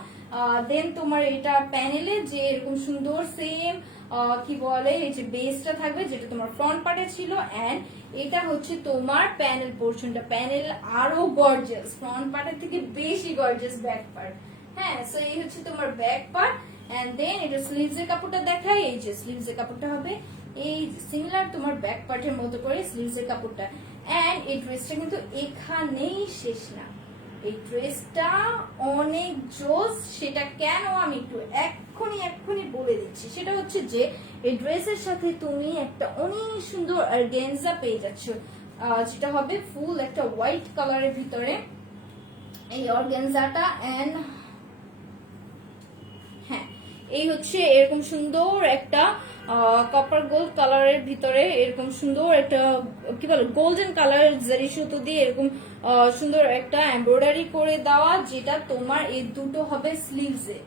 দেন তোমার এটা প্যানেলে যে এরকম সুন্দর সেম কি বলে এই যে বেসটা থাকবে যেটা তোমার ফ্রন্ট পার্টে ছিল, এন্ড এটা হচ্ছে তোমার প্যানেল পোর্শনটা। প্যানেল আরো গর্জিয়াস, ফ্রন্ট পার্টের থেকে বেশি গর্জিয়াস ব্যাক পার্ট। হ্যাঁ, সো এই হচ্ছে তোমার ব্যাক পার্ট। এন্ড দেন এটা স্লিভস এর কাপড়টা দেখাই, এই যে স্লিভস এর কাপড়টা হবে এই সিমিলার তোমার ব্যাক পার্টের মতো করে স্লিভস এর কাপড়টা। এন্ড এই ড্রেসটা কিন্তু এখানেই শেষ না, এই ড্রেসটা অনেক জোস। সেটা কেন আমি একটু এক্ষুনি বলে দিচ্ছি। সেটা হচ্ছে যে এই ড্রেসের সাথে তুমি একটা অনেক সুন্দর অর্গানজা পেয়ে যাচ্ছ, যেটা হবে ফুল একটা হোয়াইট কালারের ভিতরে এই অর্গানজাটা। এন্ড হ্যাঁ, এই হচ্ছে এরকম সুন্দর একটা কপার গোল্ড কালারের ভিতরে এরকম সুন্দর একটা কি বলে গোল্ডেন কালার জারি সুতো দিয়ে এরকম সুন্দর একটা এমব্রয়ডারি করে দেওয়া, যেটা তোমার এই দুটো হবে স্লিভসে।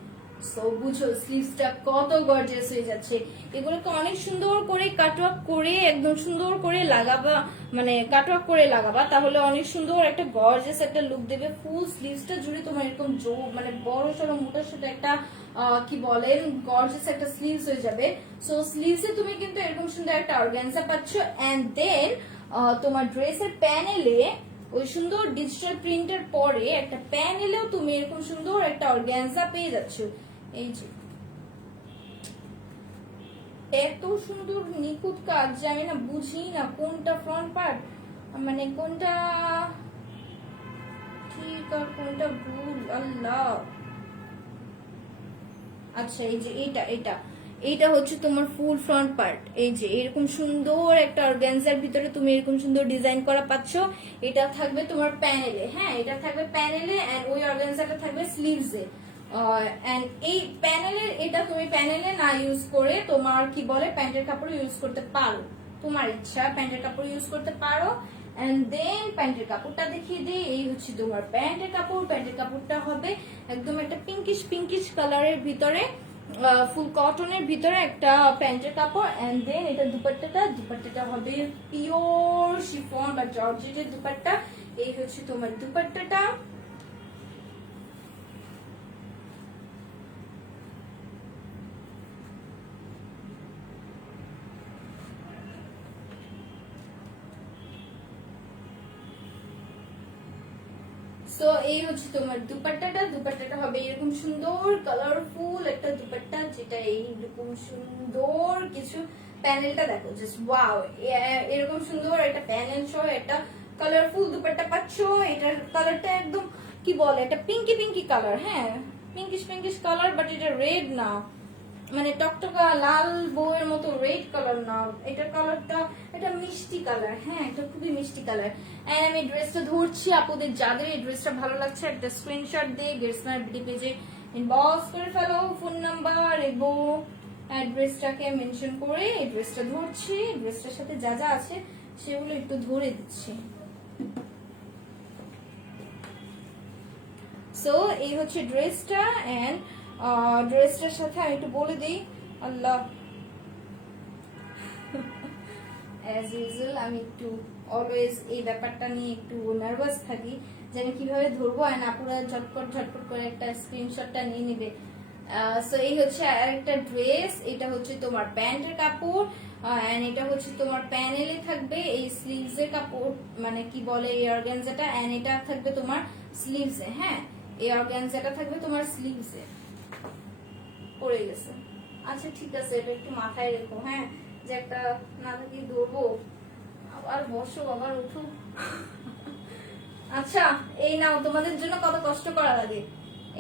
সো বুঝো স্লিভসটা কত গর্জিয়াস হয়ে যাচ্ছে। এগুলোকে অনেক সুন্দর করে কাটওয়ার্ক করে একদম সুন্দর করে লাগাবা, মানে কাটওয়ার্ক করে লাগাবা, তাহলে অনেক সুন্দর একটা গর্জিয়াস একটা লুক দেবে। ফুল স্লিভসটা জুড়ে তোমার এরকম মানে বড় সড়ো মোটার সাথে একটা কি বলেন গর্জিয়াস একটা স্লিভস হয়ে যাবে। সো স্লিভসে তুমি কিন্তু এরকম সুন্দর একটা অর্গানজা পাচ্ছ। এন্ড দেন তোমার ড্রেসের প্যানেলে ওই সুন্দর ডিজিটাল প্রিন্টের পরে একটা প্যানেলেও তুমি এরকম সুন্দর একটা অর্গানজা পেয়ে যাচ্ছ। এই যে এত সুন্দর নিখুঁত কাজ, জানি না বুঝি না কোনটা ফ্রন্ট পার্ট, মানে কোনটা ঠিক আর কোনটা ভুল, আল্লাহ। আচ্ছা, এই যে এইটা হচ্ছে তোমার ফুল ফ্রন্ট পার্ট। এই যে এরকম সুন্দর একটা অর্গানজার ভিতরে তুমি এরকম সুন্দর ডিজাইন করা পাচ্ছ। এটা থাকবে তোমার প্যানেলে, হ্যাঁ এটা থাকবে প্যানেলে, এন্ড ওই অর্গানজাটা থাকবে স্লিভসে। এন্ড এই প্যানেলের এটা তুমি প্যানেলে না ইউজ করে তোমার কি বলে প্যান্টের কাপড় ইউজ করতে পারো, তোমার ইচ্ছা প্যান্টের কাপড় ইউজ করতে পারো। এন্ড দেন প্যান্টের কাপড়টা দেখিয়ে দিই, এই হচ্ছে তোমার প্যান্টের কাপড়। প্যান্টের কাপড়টা হবে একদম একটা পিঙ্কিশ কালারের ভিতরে, ফুল কটনের ভিতরে একটা প্যান্টের কাপড়। এন্ড দেন এটা দুপাট্টাটা হবে পিওর শিফন বা জর্জেটের দুপাট্টা। এই হচ্ছে তোমার দুপাট্টাটা। সো এই হচ্ছে তোমার দুপাট্টাটা হবে এরকম সুন্দর কালারফুল একটা দুপাট্টা, যেটা এইরকম সুন্দর কিছু প্যানেলটা দেখো জাস্ট ওয়াও, এরকম সুন্দর একটা প্যানেল সহ একটা কালারফুল দুপাট্টা পাচ্ছ। এটার কালারটা একদম কি বলে একটা পিঙ্কি কালার, হ্যাঁ পিঙ্কিশ কালার, বাট এটা রেড না, মানে টকটকা লাল বউয়ের মতো রেড কালার না, এটার কালারটা এটা মিষ্টি কালার, হ্যাঁ এটা খুবই মিষ্টি কালার। এন্ড আমি ড্রেসটা ধরছি, আপুদের যাদের এই ড্রেসটা ভালো লাগছে একটা স্ক্রিনশট দিয়ে গেটসমার বিডি পেজে ইনবক্স করে ফেলো, ফোন নাম্বার এবং অ্যাড্রেসটাকে মেনশন করে এই ড্রেসটা ধরছি। ড্রেসটার সাথে যা যা আছে সেগুলো একটু ধরে দিচ্ছি। সো এই হচ্ছে ড্রেসটা। এন্ড ড্রেসটার সাথে আমি একটু বলে দিই, আল্লাহ অ্যাজ ইউজুয়াল আমি একটু অলওয়েজ এই ব্যাপারটা নিয়ে একটু নার্ভাস থাকি যে আমি কিভাবে ধরবো, আর আপুরা ঝটপট করে একটা স্ক্রিনশটটা নিয়ে নিবে। সো এই হচ্ছে আরেকটা ড্রেস, এটা হচ্ছে তোমার প্যান্টের কাপড়। এন্ড এটা হচ্ছে তোমার প্যানেলে থাকবে এই স্লিভস এর কাপড়, মানে কি বলে এই অর্গানজাটা, এন্ড এটা থাকবে তোমার স্লিভস এ। হ্যাঁ, এই অর্গানজাটা থাকবে তোমার স্লিভস এ। পড়ে গেছে, আচ্ছা ঠিক আছে, এটা একটু মাথায় রেখো। হ্যাঁ, যে একটা না থাকি ধরবো, আবার বসো আবার উঠো। আচ্ছা এই নাও, তোমাদের জন্য কত কষ্ট করা লাগে।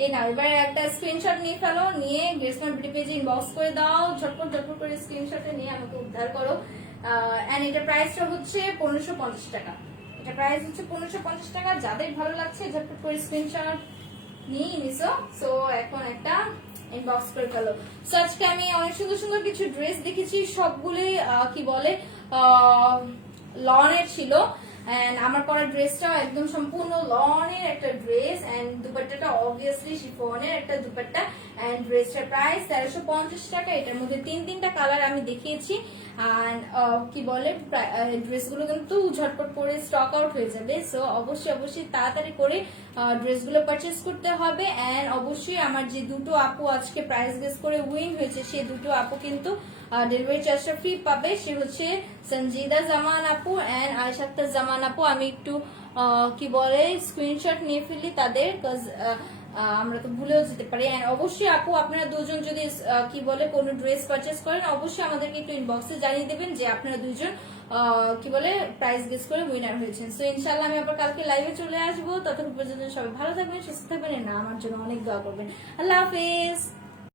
এই নাও, এবার একটা স্ক্রিনশট নিয়ে ফেলো, নিয়ে গ্রেসমার বিউটি পেজে ইনবক্স করে দাও, ঝটপট ঝটপট করে স্ক্রিনশটে নিয়ে আমাকে উদ্ধার করো। এন্ড এটা প্রাইসটা হচ্ছে 1550 টাকা। এটা প্রাইস হচ্ছে 1550 টাকা। যাদের ভালো লাগছে ঝটপট করে স্ক্রিনশট নিয়ে নিছো। সো এখন একটা ইনবক্স করে ফেলো। সো আজকে আমি অনেক সুন্দর সুন্দর কিছু ড্রেস দেখেছি, সবগুলোই কি বলে লনের ছিল। এন্ড আমার পরা ড্রেসটাও একদম সম্পূর্ণ লনের একটা ড্রেস, এন্ড দুপাট্টাটা অবভিয়াসলি শিফনের একটা দুপাট্টা, এন্ড ড্রেসটার প্রাইস 1350 টাকা। এটার মধ্যে তিনটা কালার আমি দেখিয়েছি। এন্ড কি বলে ড্রেসগুলো কিন্তু ঝটপট করে স্টক আউট হয়ে যাবে। সো অবশ্যই তাড়াতাড়ি করে ড্রেসগুলো পারচেজ করতে হবে। এন্ড অবশ্যই আমার যে দুটো আপু আজকে প্রাইস গেস করে উইন হয়েছে, সেই দুটো আপু কিন্তু ডেলিভারি চার্জটা ফ্রি পাবে। সে হচ্ছে সঞ্জিদা জামান আপু এন্ড আয়শাক্তা জামান আপু। আমি একটু কি বলে স্ক্রিনশট নিয়ে ফেলি তাদের, আমরা তো ভুলেও যেতে পারি। এন্ড অবশ্যই আপু আপনারা দুজন যদি কি বলে কোনো ড্রেস পারচেস করেন, অবশ্যই আমাদেরকে একটু ইনবক্সে জানিয়ে দেবেন যে আপনারা দুজন কি বলে প্রাইস গেস করে উইনার হয়েছেন। সো ইনশাল্লাহ আমি আবার কালকে লাইভে চলে আসবো। ততক্ষণ পর্যন্ত সবাই ভালো থাকবেন, সুস্থ থাকবেন, না আমার জন্য অনেক দোয়া করবেন। আল্লাহ হাফেজ।